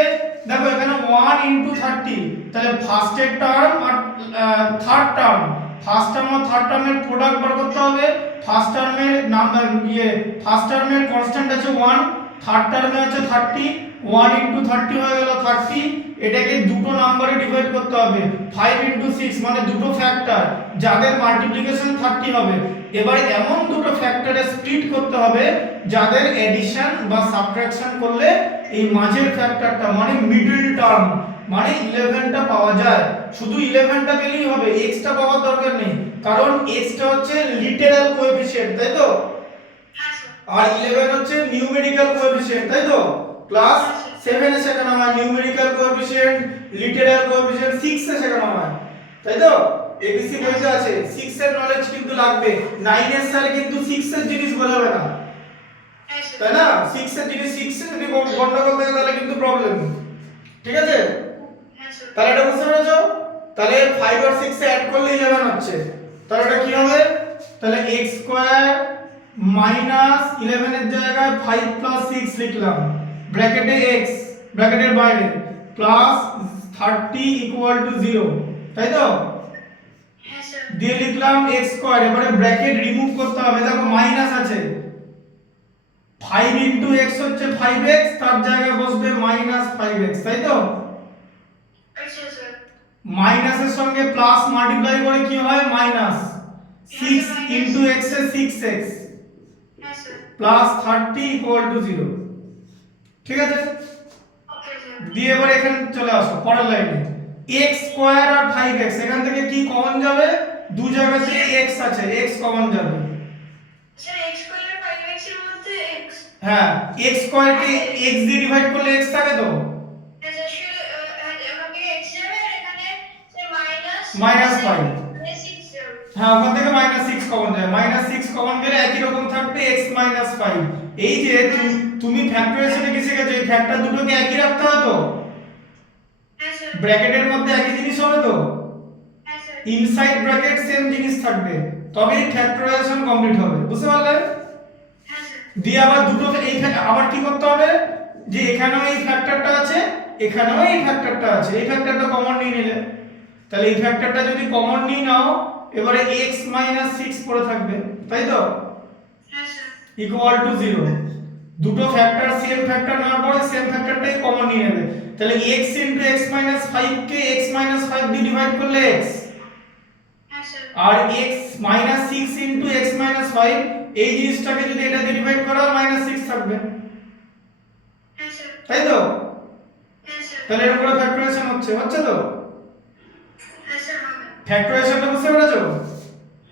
দেখো এখানে 1 ইনটু 30, তাহলে ফার্স্টের টার্ম আর থার্ড টার্ম, ফার্স্ট টার্ম আর থার্ড টার্মের প্রোডাক্ট বার করতে হবে। ফার্স্ট টার্মের নাম্বার ফার্স্ট টার্মের কনস্ট্যান্ট আছে 1, থার্ড টার্মে আছে 30, 1 ইনটু 30 হয়ে গেল 30, এটাকে দুটো নম্বরে ডিভাইড করতে হবে, 5 ইনটু 6 মানে দুটো ফ্যাক্টর যাদের মাল্টিপ্লিকেশন 30 হবে। এবার এমন দুটো ফ্যাক্টরে স্প্লিট করতে হবে যাদের এডিশন বা সাবট্রাকশন করলে এই মাঝের ফ্যাক্টরটা মানে মিডল টার্ম মানে 11টা পাওয়া যায়। শুধু 11টা পেলেই হবে, x টা পাওয়ার দরকার নেই, কারণ x টা হচ্ছে লিটারাল কোএফিসিয়েন্ট, তাই তো? হ্যাঁ স্যার আর 11 হচ্ছে নিউমেরিক্যাল কোএফিসিয়েন্ট, তাই তো? ক্লাস 7 এ শেখানো হয় নিউমেরিক্যাল কোএফিসিয়েন্ট, লিটারাল কোএফিসিয়েন্ট 6 এ শেখানো হয়, তাই তো? এবিসি বইতে আছে, 6 এর নলেজ কিন্তু লাগবে, 9 এর স্যার কিন্তু 6 এর জিনিস বোঝাবে না, হ্যাঁ স্যার তাই না? 6 এর জিনিস 6 এ যদি গন্ডগোল থাকে তাহলে কিন্তু প্রবলেম, ঠিক আছে? হ্যাঁ স্যার তাহলে এটা বুঝতে পেরেছো? তাহলে 5 আর 6 এ অ্যাড করলে 11 হচ্ছে, তাহলে এটা কি হবে? তাহলে x স্কয়ার মাইনাস 11 এর জায়গায় 5 প্লাস 6 লিখলাম, ব্র্যাকেটে x, ব্র্যাকেটের বাইরে প্লাস 30 ইকুয়াল টু 0, তাই তো? হ্যাঁ স্যার দিয়ে লিখলাম x স্কয়ার, এবারে ব্র্যাকেট রিমুভ করতে হবে, দেখো মাইনাস আছে, 5 ইনটু x হচ্ছে 5x, তার জায়গায় বসবে মাইনাস 5x, তাই তো? আচ্ছা স্যার মাইনাসের সঙ্গে প্লাস মাল্টিপ্লাই করে কি হয় মাইনাস 6 ইনটু x এ 6x হ্যাঁ স্যার প্লাস 30 ইকুয়াল টু 0, ঠিক আছে? ওকে স্যার দিয়ে এবার এখানে চলে আসো পরের লাইনে, x স্কয়ার আর 5x এখান থেকে কি কমন যাবে, দু জায়গাতে x আছে, x কমন যাবে, স্যার x স্কয়ার 5x এর মধ্যে x হ্যাঁ x স্কয়ার কে x দিয়ে ডিভাইড করলে x থাকে তো, হ্যাঁ স্যার ওখান থেকে x যাবে আর এখানে স্যার মাইনাস 5, মানে 6 যাবে হ্যাঁ ওখান থেকে -6 কমন যায়, -6 কমন গেলে একই রকম থাকবে x 5। এই যে তুমি ফ্যাক্টরাইজেশনে কি শিখেছো, এই ফ্যাক্টর দুটোকে একই রাখতে হবে তো, হ্যাঁ স্যার ব্র্যাকেটের মধ্যে একই জিনিস হবে তো, হ্যাঁ স্যার ইনসাইড ব্র্যাকেট সেম জিনিস থাকবে, তবেই ফ্যাক্টরাইজেশন কমপ্লিট হবে, বুঝতে পারলে? হ্যাঁ স্যার দিয়ে আবার দুটো আবার কি করতে হবে, যে এখানেও এই ফ্যাক্টরটা আছে, এখানেও এই ফ্যাক্টরটা আছে, এই ফ্যাক্টরটা কমন নিয়ে নিলে, তাহলে এই ফ্যাক্টরটা যদি কমন নিয়ে নাও, এবারে x 6 পড়ে থাকবে, তাই তো? হ্যাঁ স্যার ইকুয়াল টু 0, দুটো ফ্যাক্টর সেম ফ্যাক্টর নেওয়ার পরে সেম ফ্যাক্টরটাই কমন নিয়ে নেবে, তাহলে x x 5 কে x 5 দিয়ে ডিভাইড করলে x, হ্যাঁ স্যার আর x 6 x 5 এই জিনিসটাকে যদি এটা দিয়ে ডিভাইড করা হয় -6 থাকবে, হ্যাঁ স্যার তাই তো? হ্যাঁ স্যার তাহলে এর উপরে ফ্যাক্টরাইজেশন হচ্ছে তো, হ্যাঁ স্যার হবে ফ্যাক্টরাইজেশনটা বুঝতে পেরেছো?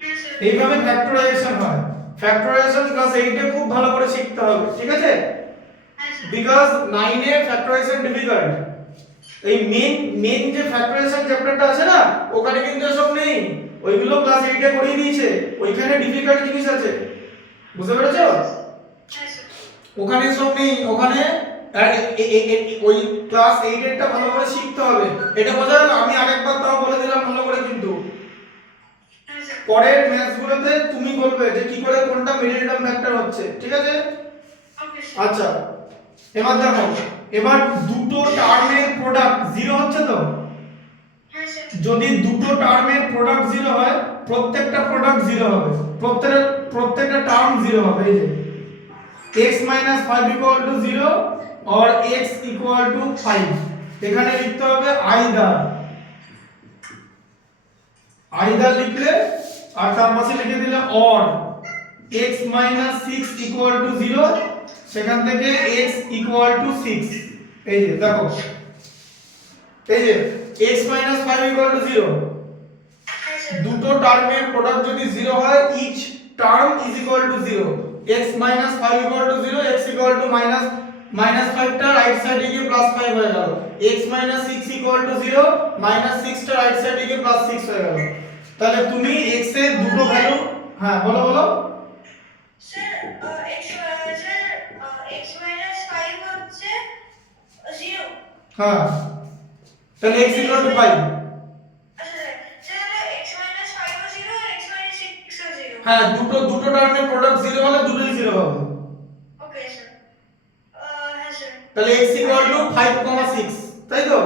হ্যাঁ স্যার এইভাবে ফ্যাক্টরাইজেশন হয়, ফ্যাক্টরাইজেশন ক্লাস 8 এ খুব ভালো করে শিখতে হবে, ঠিক আছে? হ্যাঁ sir because 9 A factorisation difficult, এই মেন যে ফ্যাক্টরাইজেশন চ্যাপ্টারটা আছে না, ওখানে কিন্তু এসব নেই, ওইগুলো ক্লাস 8 এ করিয়ে দিয়েছে, ওইখানে ডিফিকাল্ট জিনিস আছে, বুঝতে পেরেছো? হ্যাঁ স্যার ওখানে সব নেই, ওখানে ওই ক্লাস 8 এরটা ভালো করে শিখতে হবে, এটা বোঝা গেল? আমি আরেকবার তাও বলে দিলাম ভালো করে, কিন্তু হ্যাঁ স্যার পরের ম্যাথসগুলোতে তুমি বলবে যে কি করে কোনটা মিডল টার্ম ফ্যাক্টর হচ্ছে, ঠিক আছে? ওকে স্যার আচ্ছা এবার দেখো, এবার দুটো টার্মের প্রোডাক্ট 0 হচ্ছে তো, হ্যাঁ স্যার যদি দুটো টার্মের প্রোডাক্ট 0 হয়, প্রত্যেকটা প্রোডাক্ট 0 হবে, প্রত্যেকটা টার্ম 0 হবে, এই যে x 5 equal to 0 or x equal to 5, এখানে লিখতে হবে আইদার লিখলে, আর তার পাশে লিখে দিলে or x 6 equal to 0, সেখান থেকে x equal to 6, এই যে দেখো, এই যে x 5 equal to 0, দুটো টার্মের প্রোডাক্ট যদি 0 হয় each term is equal to 0, x minus 5 equal to 0, x equal to minus 5 টা রাইট সাইডে গিয়ে প্লাস 5 হয়ে গেল, x minus 6 equal to 0, minus 6 টা রাইট সাইডে গিয়ে প্লাস 6 হয়ে গেল। তাহলে তুমি x এর দুটো ভ্যালু, হ্যাঁ বলো বলো। স্যার x minus 5 হচ্ছে 0। হ্যাঁ তাহলে x ইকুয়াল টু 5। আচ্ছা স্যার x minus 5 ও 0 আর x minus 6 ও 0। হ্যাঁ দুটো টার্মের প্রোডাক্ট 0 হলে দুটোই 0 হবে। Okay sir. হ্যাঁ স্যার। তাহলে x ইকুয়াল টু 5, 6, তাই তো?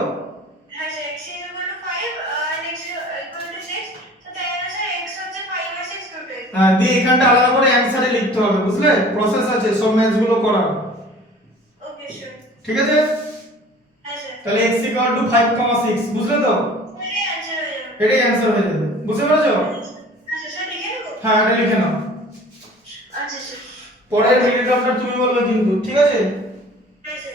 হ্যাঁ sir x is equal to 5 and x is equal to 6, তো তাই হলো স্যার x হচ্ছে 5 আর 6 দুটোই। হ্যাঁ দিয়ে এখানটা আলাদা করে অ্যানসারে লিখতে হবে, বুঝলে? প্রসেস আছে সব ম্যাথস গুলো করার। Okay sir. ঠিক আছে? হ্যাঁ স্যার। তাহলে x ইকুয়াল টু 5, 6, বুঝলে তো? এটাই অ্যানসার হয়ে যাবে। এটাই অ্যানসার হয়ে যাবে, বুঝতে পেরেছো? আচ্ছা স্যার লিখে নেব? হ্যাঁ এটা লিখে নাও। আচ্ছা স্যার। পরের মিনিট টার্মটা তুমি বলবে কিন্তু, ঠিক আছে? হ্যাঁ স্যার।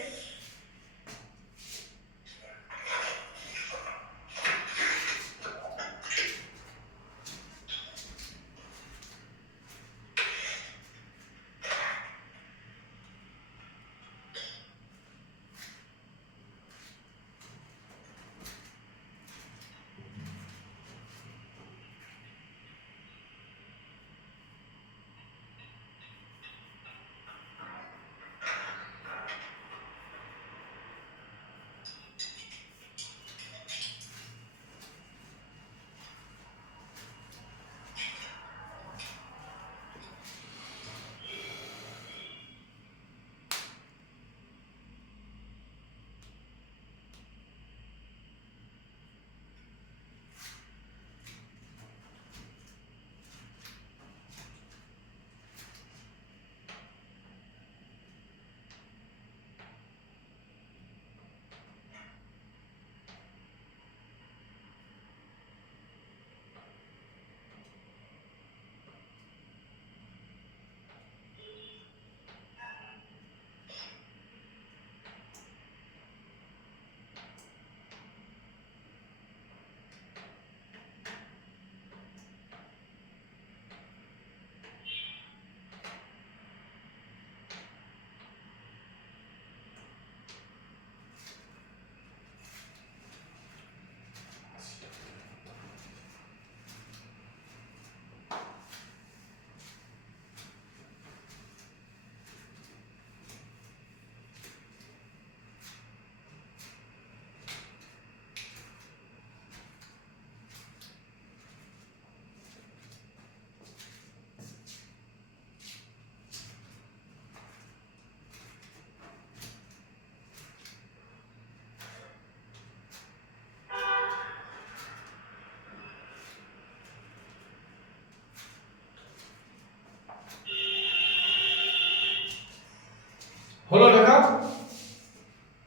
হলো লেখা?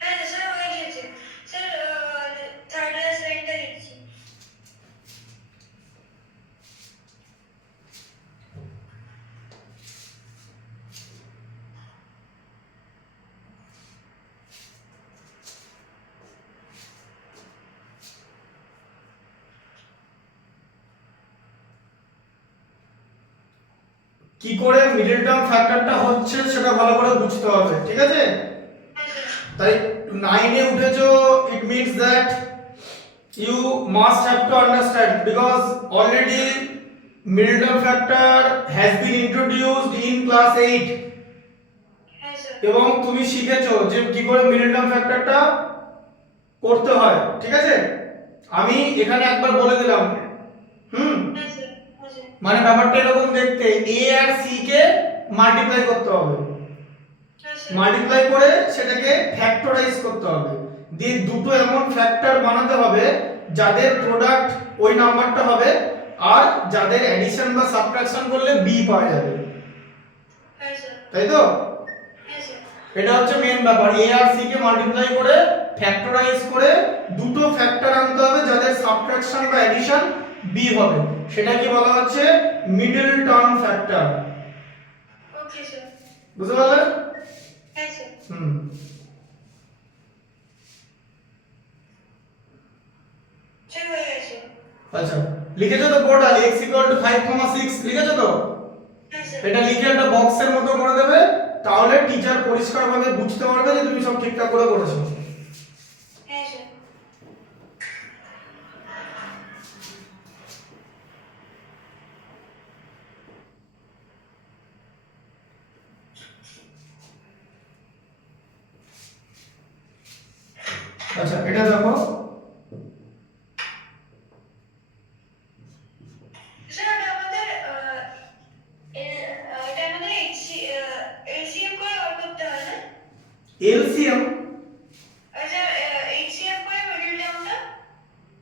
হ্যাঁ স্যার হয়ে গেছে স্যার। থার্ড ক্লাস লাইনটা লিখছি। কি করে মিডল টার্ম ফ্যাক্টরটা হচ্ছে সেটা ভালো করে বুঝতে হবে, ঠিক আছে? হ্যাঁ স্যার। তাই 9 এ উঠেছো, it means that you must have to understand because already middle term factor has been introduced in class 8 হ্যাঁ স্যার। এবং তুমি শিখেছো যে কি করে মিডল টার্ম ফ্যাক্টরটা করতে হয়, ঠিক আছে? আমি এখানে একবার বলে দিলাম। হ্যাঁ স্যার। হ্যাঁ স্যার। মানে ব্যাপারটা এরকম দেখতে, a আর c কে মাল্টিপ্লাই করতে হবে, হ্যাঁ স্যার। মাল্টিপ্লাই করে সেটাকে ফ্যাক্টরাইজ করতে হবে, দিয়ে দুটো এমন ফ্যাক্টর বানাতে হবে যাদের প্রোডাক্ট ওই নাম্বারটা হবে আর যাদের অ্যাডিশন বা সাবট্রাকশন করলে b পাওয়া যাবে, হ্যাঁ স্যার। তাই তো? হ্যাঁ স্যার। এটা হচ্ছে মেন ব্যাপার, a আর c কে মাল্টিপ্লাই করে ফ্যাক্টরাইজ করে দুটো ফ্যাক্টর আনতে হবে যাদের সাবট্রাকশন বা অ্যাডিশন b হবে, সেটা কি বলা হচ্ছে middle term factor. Okay sir. বুঝতে পারলে? হ্যাঁ স্যার। আচ্ছা লিখেছো তো বোর্ডে x = 5,6 লিখেছো তো? হ্যাঁ স্যার। এটা লিখে একটা বক্সের মতো করে দেবে, তাহলে টিচার পরিষ্কারভাবে বুঝতে পারবে যে তুমি সব ঠিকঠাক করে করেছো। হ্যাঁ স্যার। আচ্ছা এটা দেখো, স্যার ওটা আমাদের এটা আমাদের এলসিএম করে বার করতে হয় না? এলসিএম আচ্ছা, এইচসিএফ করে মিডল টার্মটা?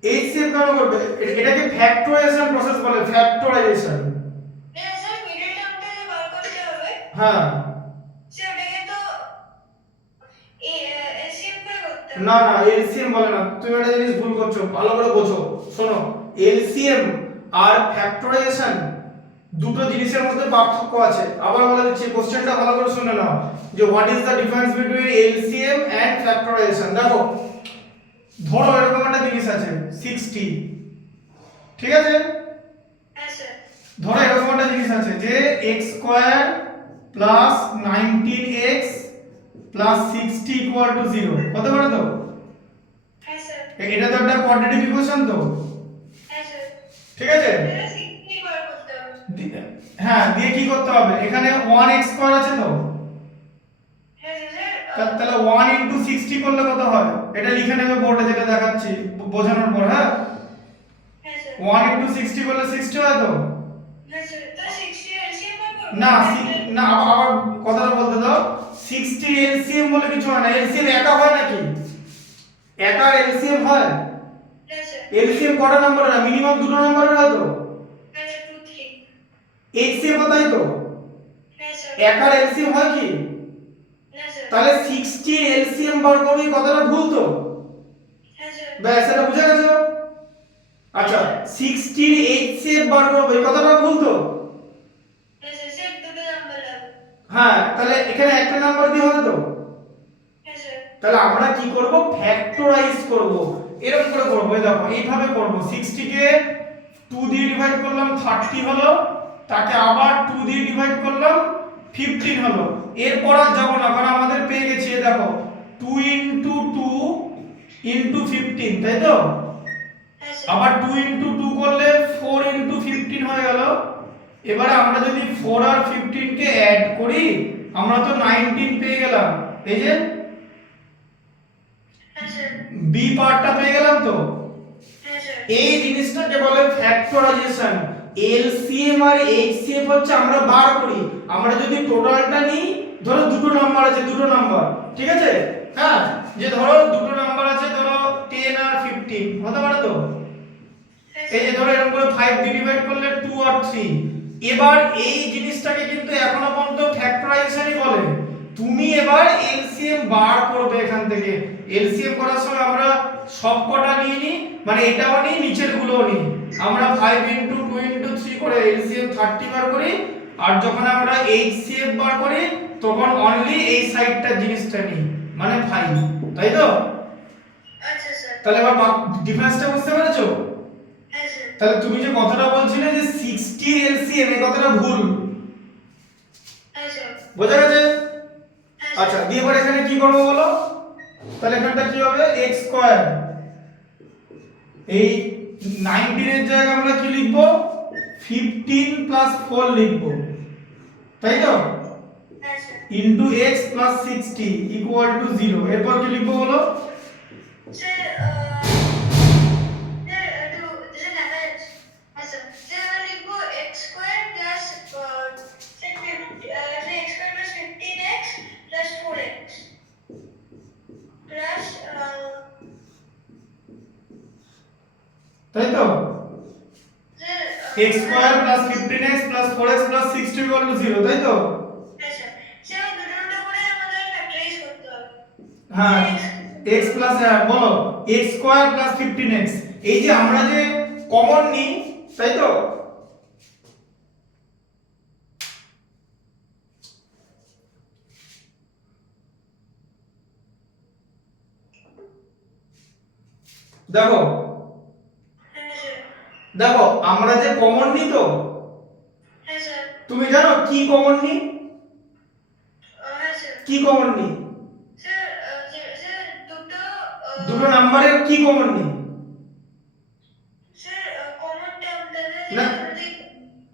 এইচসিএম কেন করবে? এটাকে ফ্যাক্টরাইজেশন প্রসেস বলে, ফ্যাক্টরাইজেশন। না স্যার, মিডল টার্মটা যে বার করতে হবে হ্যাঁ, স্যার ওটাকে তো এলসিএম করে করতে হবে। না না এলসিএম বলে না, তুমি একটা জিনিস ভুল করছো, ভালো করে বোঝো। শোনো, এলসিএম আর ফ্যাক্টরাইজেশন দুটো জিনিসের মধ্যে পার্থক্য আছে। আবার বলে দিচ্ছি, কোশ্চেনটা ভালো করে শুনে নাও, যে what is the difference between LCM and factorisation. দেখো, ধরো এরকম একটা জিনিস আছে 60, ঠিক আছে? হ্যাঁ স্যার। ধরো এরকম একটা জিনিস আছে যে x² plus 19x plus 60 equal to 0 হতে পারে তো? হ্যাঁ স্যার। এটা তো একটা কোয়াড্রেটিক ইকুয়েশন তো, হ্যাঁ স্যার। ঠিক আছে? এটা 60 বার করতে হবে। হ্যাঁ, দিয়ে কি করতে হবে? এখানে 1x² আছে তো, হ্যাঁ স্যার। তাহলে 1 ইনটু 60 করলে কত হয়? এটা লিখে নেবে বোর্ডে, যেটা দেখাচ্ছি বোঝানোর পর। হ্যাঁ, হ্যাঁ স্যার। 1 ইনটু 60 করলে 60 হয় তো? হ্যাঁ স্যার, তো 60 এলসিএম বার করব? না না, আবার কথাটা বলতে দাও। 60 এলসিএম বলে কিছু হয় না। এলসিএম একা হয় নাকি? একা এলসিএম হয়? না স্যার। এলসিএম কটা নাম্বার হয়? মিনিমাম দুটো নাম্বারের হয় তো? হ্যাঁ স্যার, 2 3। এইচসিএম তাই তো? হ্যাঁ স্যার। একার এলসিএম হয় কি? না স্যার। তাহলে 60 এলসিএম বার করবি, কথাটা ভুল তো? হ্যাঁ স্যার। ব্যাস, এটা বুঝে গেছো? আচ্ছা, 60 এর এইচসিএম বার করবো, এই কথাটা ভুল তো? হ্যাঁ স্যার, স্যার দুটো নাম্বার লাগবে। হ্যাঁ, তাহলে এখানে একটা নাম্বার দিয়ে হবে তো? হ্যাঁ স্যার। তাহলে আমরা কি করব? ফ্যাক্টরাইজ করব। এরকম করে করব, এই দেখো এইভাবে করব। 60 কে 2 দিয়ে ডিভাইড করলাম 30 হলো, তাকে আবার 2 দিয়ে ডিভাইড করলাম 15 হলো। এরপর আর যাব না, কারণ আমাদের পেয়ে গেছি, এই দেখো 2 ইনটু 2 ইনটু 15, তাই তো? হ্যাঁ স্যার। আবার 2 ইনটু 2 করলে 4 ইনটু 15 হয়ে গেল। এবারে আমরা যদি 4 আর 15 কে অ্যাড করি, আমরা তো 19 পেয়ে গেলাম। এই যে হ্যাঁ স্যার। বি পার্টটা পেয়ে গেলাম তো? হ্যাঁ স্যার। এই জিনিসটাকে বলে ফ্যাক্টরাইজেশন। এলসিএম আর এইচসিএফ হচ্ছে আমরা বার করি। আমরা যদি টোটালটা নিই, ধরো দুটো নাম্বার আছে, দুটো নাম্বার, ঠিক আছে? হ্যাঁ, যে ধরো দুটো নাম্বার আছে, ধরো 10 আর 15 হতে পারে তো? হ্যাঁ এই যে ধরো এরকম করে 5 দিয়ে ডিভাইড করলে 2 আর 3। এবার এই জিনিসটাকে কিন্তু এখনো পর্যন্ত ফ্যাক্টরাইজেশনই বলে। তুমি এবার এলসিএম বার করবে এখান থেকে। এলসিএম করার সময় আমরা সবকটা নিয়ে নিই, মানে এটাও নিই, নিচের গুলোও নিই। আমরা 5 ইনটু 2 ইনটু 3 করে এলসিএম 30 বার করি, আর যখন আমরা এইচসিএফ বার করি তখন অনলি এই সাইডটার জিনিসটা নিই, মানে 5, তাই তো? আচ্ছা স্যার। তাহলে এবার ডিফারেন্সটা বুঝতে পেরেছো? হ্যাঁ স্যার। তাহলে তুমি যে কথাটা বলছিলে যে 60 এলসিএম, এই কথাটা ভুল। হ্যাঁ স্যার। বোঝা গেছে? হ্যাঁ আচ্ছা, স্যার। দিয়ে এবার এখানে কি করব বলো? তাহলে এখানটা কি হবে? x square. এই 19 এর জায়গায় আমরা কি লিখব? 15 প্লাস 4 লিখব, তাই তো? হ্যাঁ sir. Into x plus 60 equal to 0। এরপর কি লিখব বলো? স্যার স্যার একটু স্যার দেখা যাচ্ছে। হ্যাঁ স্যার। স্যার আমরা লিখবো x square plus sir x square plus 15x plus 4x plus তাই তো? Sir x square plus 15x plus 4x plus 60 equal to 0, তাই তো? হ্যাঁ স্যার। স্যার দুটো দুটো করে আমাদের ফ্যাক্টরাইজ করতে হবে। হ্যাঁ, x প্লাস বলো x স্কয়ার প্লাস 15x। এই যে আমরা যে কমন নিই, তাই তো? দেখো, হ্যাঁ স্যার। দেখো আমরা যে কমন নিই তো, হ্যাঁ স্যার। তুমি জানো কি কমন নিই? হ্যাঁ স্যার। কি কমন নিই? স্যার স্যার দুটো দুটো নাম্বারের কি কমন নিই? স্যার কমন টার্মটা না। দুটোতেই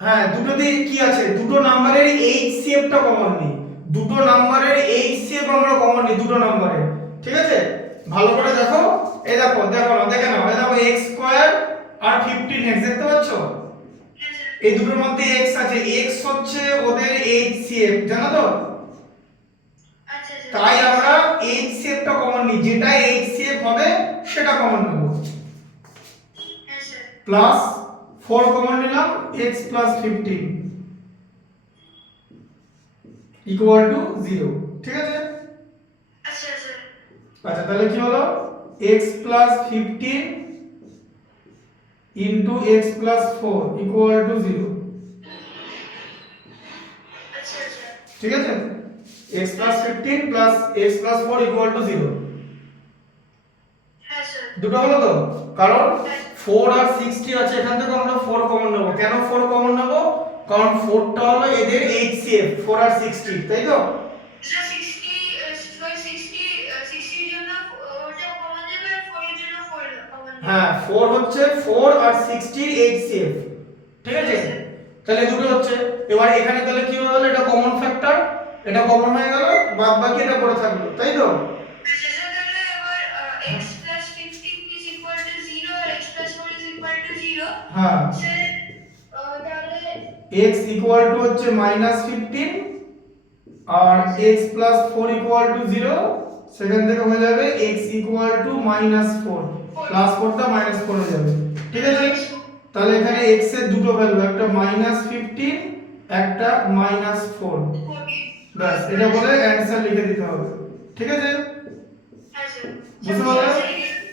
হ্যাঁ, দুটোতেই কি আছে? দুটো নাম্বারের এইচসিএফ টা কমন নিই। দুটো নাম্বারের এইচসিএফ আমরা কমন নিই দুটো নাম্বারের। ঠিক আছে? ভালো করে দেখো। এই দেখো, দেখো না, দেখে নাও। এই দেখো x স্কয়ার আর 15x দেখতে পাচ্ছ? হ্যাঁ স্যার। এই দুটোর মধ্যে x আছে। x হচ্ছে ওদের এইচসিএফ, জানো তো? আচ্ছা স্যার। তাই আমরা এইচসিএফ টা কমন নিই। যেটা এইচসিএফ হবে সেটা কমন নেব। হ্যাঁ স্যার। প্লাস 4 কমন নিলাম, x প্লাস 15 ইকুয়াল টু 0। ঠিক আছে? আচ্ছা স্যার। আচ্ছা, তাহলে কি হলো? x plus 15 into x plus 4 equal to 0। আচ্ছা স্যার। ঠিক আছে? x plus 15 plus x plus 4 equal to 0। হ্যাঁ স্যার। দুটো হলো তো? কারণ 4 আর 60 আছে, এখান থেকে আমরা 4 কমন নেব। কেন 4 কমন নেব? কারণ 4 টা হলো এদের HCF, 4 আর 60, তাই তো? স্যার 60 এর জন্য ওটা কমন নেবে আর 4 এর জন্য 4 কমন নেবে। হ্যাঁ, 4 হচ্ছে 4 আর 60 এর HCF। ঠিক আছে? তাহলে দুটো হচ্ছে। এবার এখানে তাহলে কি হলো? এটা কমন ফ্যাক্টর, এটা কমন হয়ে গেল, বাদ বাকি এটা পড়ে থাকলো, তাই তো? আচ্ছা স্যার, তাহলে আবার x plus 15 is equal to 0 R x plus 4 is equal to 0। হ্যাঁ, স্যার তাহলে x ইকুয়াল টু হচ্ছে -15 আর x প্লাস 4 ইকুয়াল টু 0। সেখান থেকে হয়ে যাবে x ইকুয়াল টু -4, প্লাস 4 টা -4 হয়ে যাবে। ঠিক আছে? তাহলে এখানে x এর দুটো ভ্যালু, একটা -15, একটা -4। ব্যাস, এটা বলে অ্যানসার লিখে দিতে হবে। ঠিক আছে? হ্যাঁ স্যার। বুঝতে পারলে?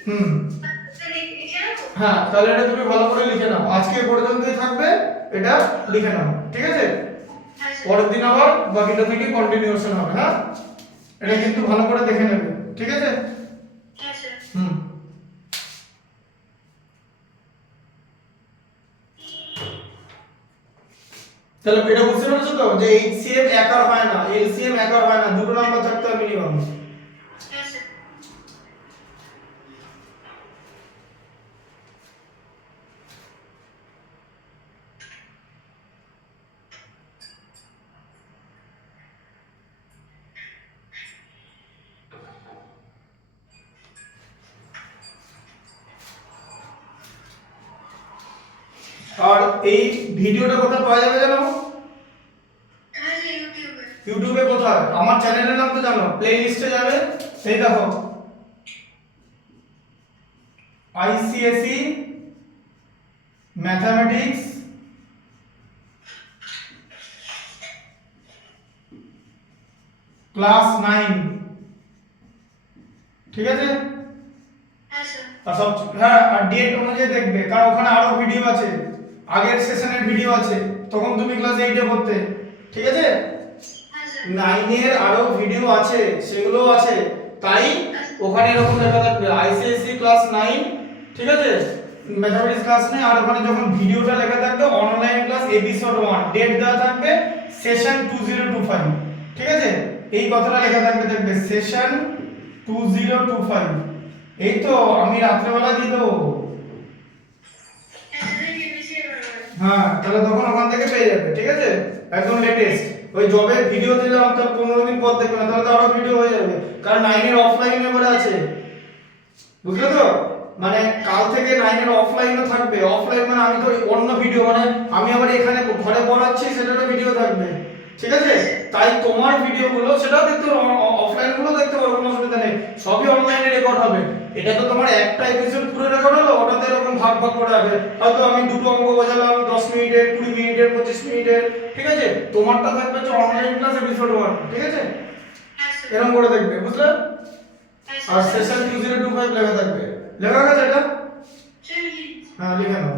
হুম। লিখে রাখো। হ্যাঁ, তাহলে এটা তুমি ভালো করে লিখে নাও। আজকে এই পর্যন্তই থাকবে, এটা লিখে নাও। ঠিক আছে? হ্যাঁ স্যার। পরের দিন আবার বাকিটা থেকে কন্টিনিউশন হবে। হ্যাঁ, এটা কিন্তু ভালো করে দেখে নেবে। ঠিক আছে? হ্যাঁ স্যার। হুম। তাহলে এটা বুঝতে পেরেছো তো, যে এইচসিএম এক আর হয় না, এলসিএম এক আর হয় না, দুটো নাম্বার থাকতে হবে মিনিমাম। হ্যাঁ স্যার। আর এই ভিডিওটা কোথায় পাওয়া যাবে জানো? হ্যাঁ স্যার, ইউটিউবে। ইউটিউবে কোথায়? আমার চ্যানেলের নাম তো জানো, প্লে লিস্টে যাবে। এই দেখো, আইসিএসই ম্যাথমেটিক্স ক্লাস 9। ঠিক আছে? হ্যাঁ স্যার। আর সব, হ্যাঁ, আর ডেট অনুযায়ী দেখবে, কারণ ওখানে আরো ভিডিও আছে, আগের সেশনের ভিডিও আছে, তখন তুমি ক্লাস 8 এ পড়তে। ঠিক আছে? হ্যাঁ স্যার। 9 এর আরো ভিডিও আছে, সেগুলো আছে। তাই ওখানে এরকম লেখা থাকবে আইসিএসসি ক্লাস 9। ঠিক আছে? ম্যাথমেটিক্স ক্লাস 9, আর ওখানে যখন ভিডিওটা লেখা থাকবে অনলাইন ক্লাস এপিসোড 1, ডেট দেওয়া থাকবে সেশন 2025। ঠিক আছে? এই কথাটা লেখা থাকবে, দেখবে সেশন 2025। এই তো আমি রাত্রেবেলা দিয়ে দেবো। হ্যাঁ স্যার, কেমিস্ট্রি এবার। হ্যাঁ, তাহলে তখন ওখান থেকে পেয়ে যাবে। ঠিক আছে? একদম লেটেস্ট। ওই জবে ভিডিও দিলাম তার 15 দিন পর দেখবে না, তাহলে তো আরো ভিডিও হয়ে যাবে, কারণ 9 এর অফলাইন এবারে আছে। বুঝলে তো? মানে কাল থেকে 9 এর অফলাইনও থাকবে। অফলাইন মানে আমি তো অন্য ভিডিও, মানে আমি আবার এখানে ঘরে পড়াচ্ছি, সেটারও ভিডিও থাকবে। ঠিক আছে? তাই তোমার ভিডিওগুলো সেটাও দেখতে পারো, অফলাইন গুলো দেখতে পারো, কোনো অসুবিধা নেই। সবই অনলাইনে রেকর্ড হবে। এটা তো তোমার একটা এপিসোড পুরো রেকর্ড হলো, ওটাতে এরকম ভাগ ভাগ করে হবে। হয়তো আমি দুটো অঙ্ক বোঝালাম 10 মিনিটের, 20 মিনিটের, 25 মিনিটের। ঠিক আছে? তোমারটা থাকবে হচ্ছে অনলাইন ক্লাস এপিসোড 1। ঠিক আছে? হ্যাঁ স্যার। এরকম করে দেখবে, বুঝলে? হ্যাঁ আর স্যার। সেশন 2025 লেখা থাকবে। লেখা গেছে এটা? স্যার, হ্যাঁ, লিখে নাও।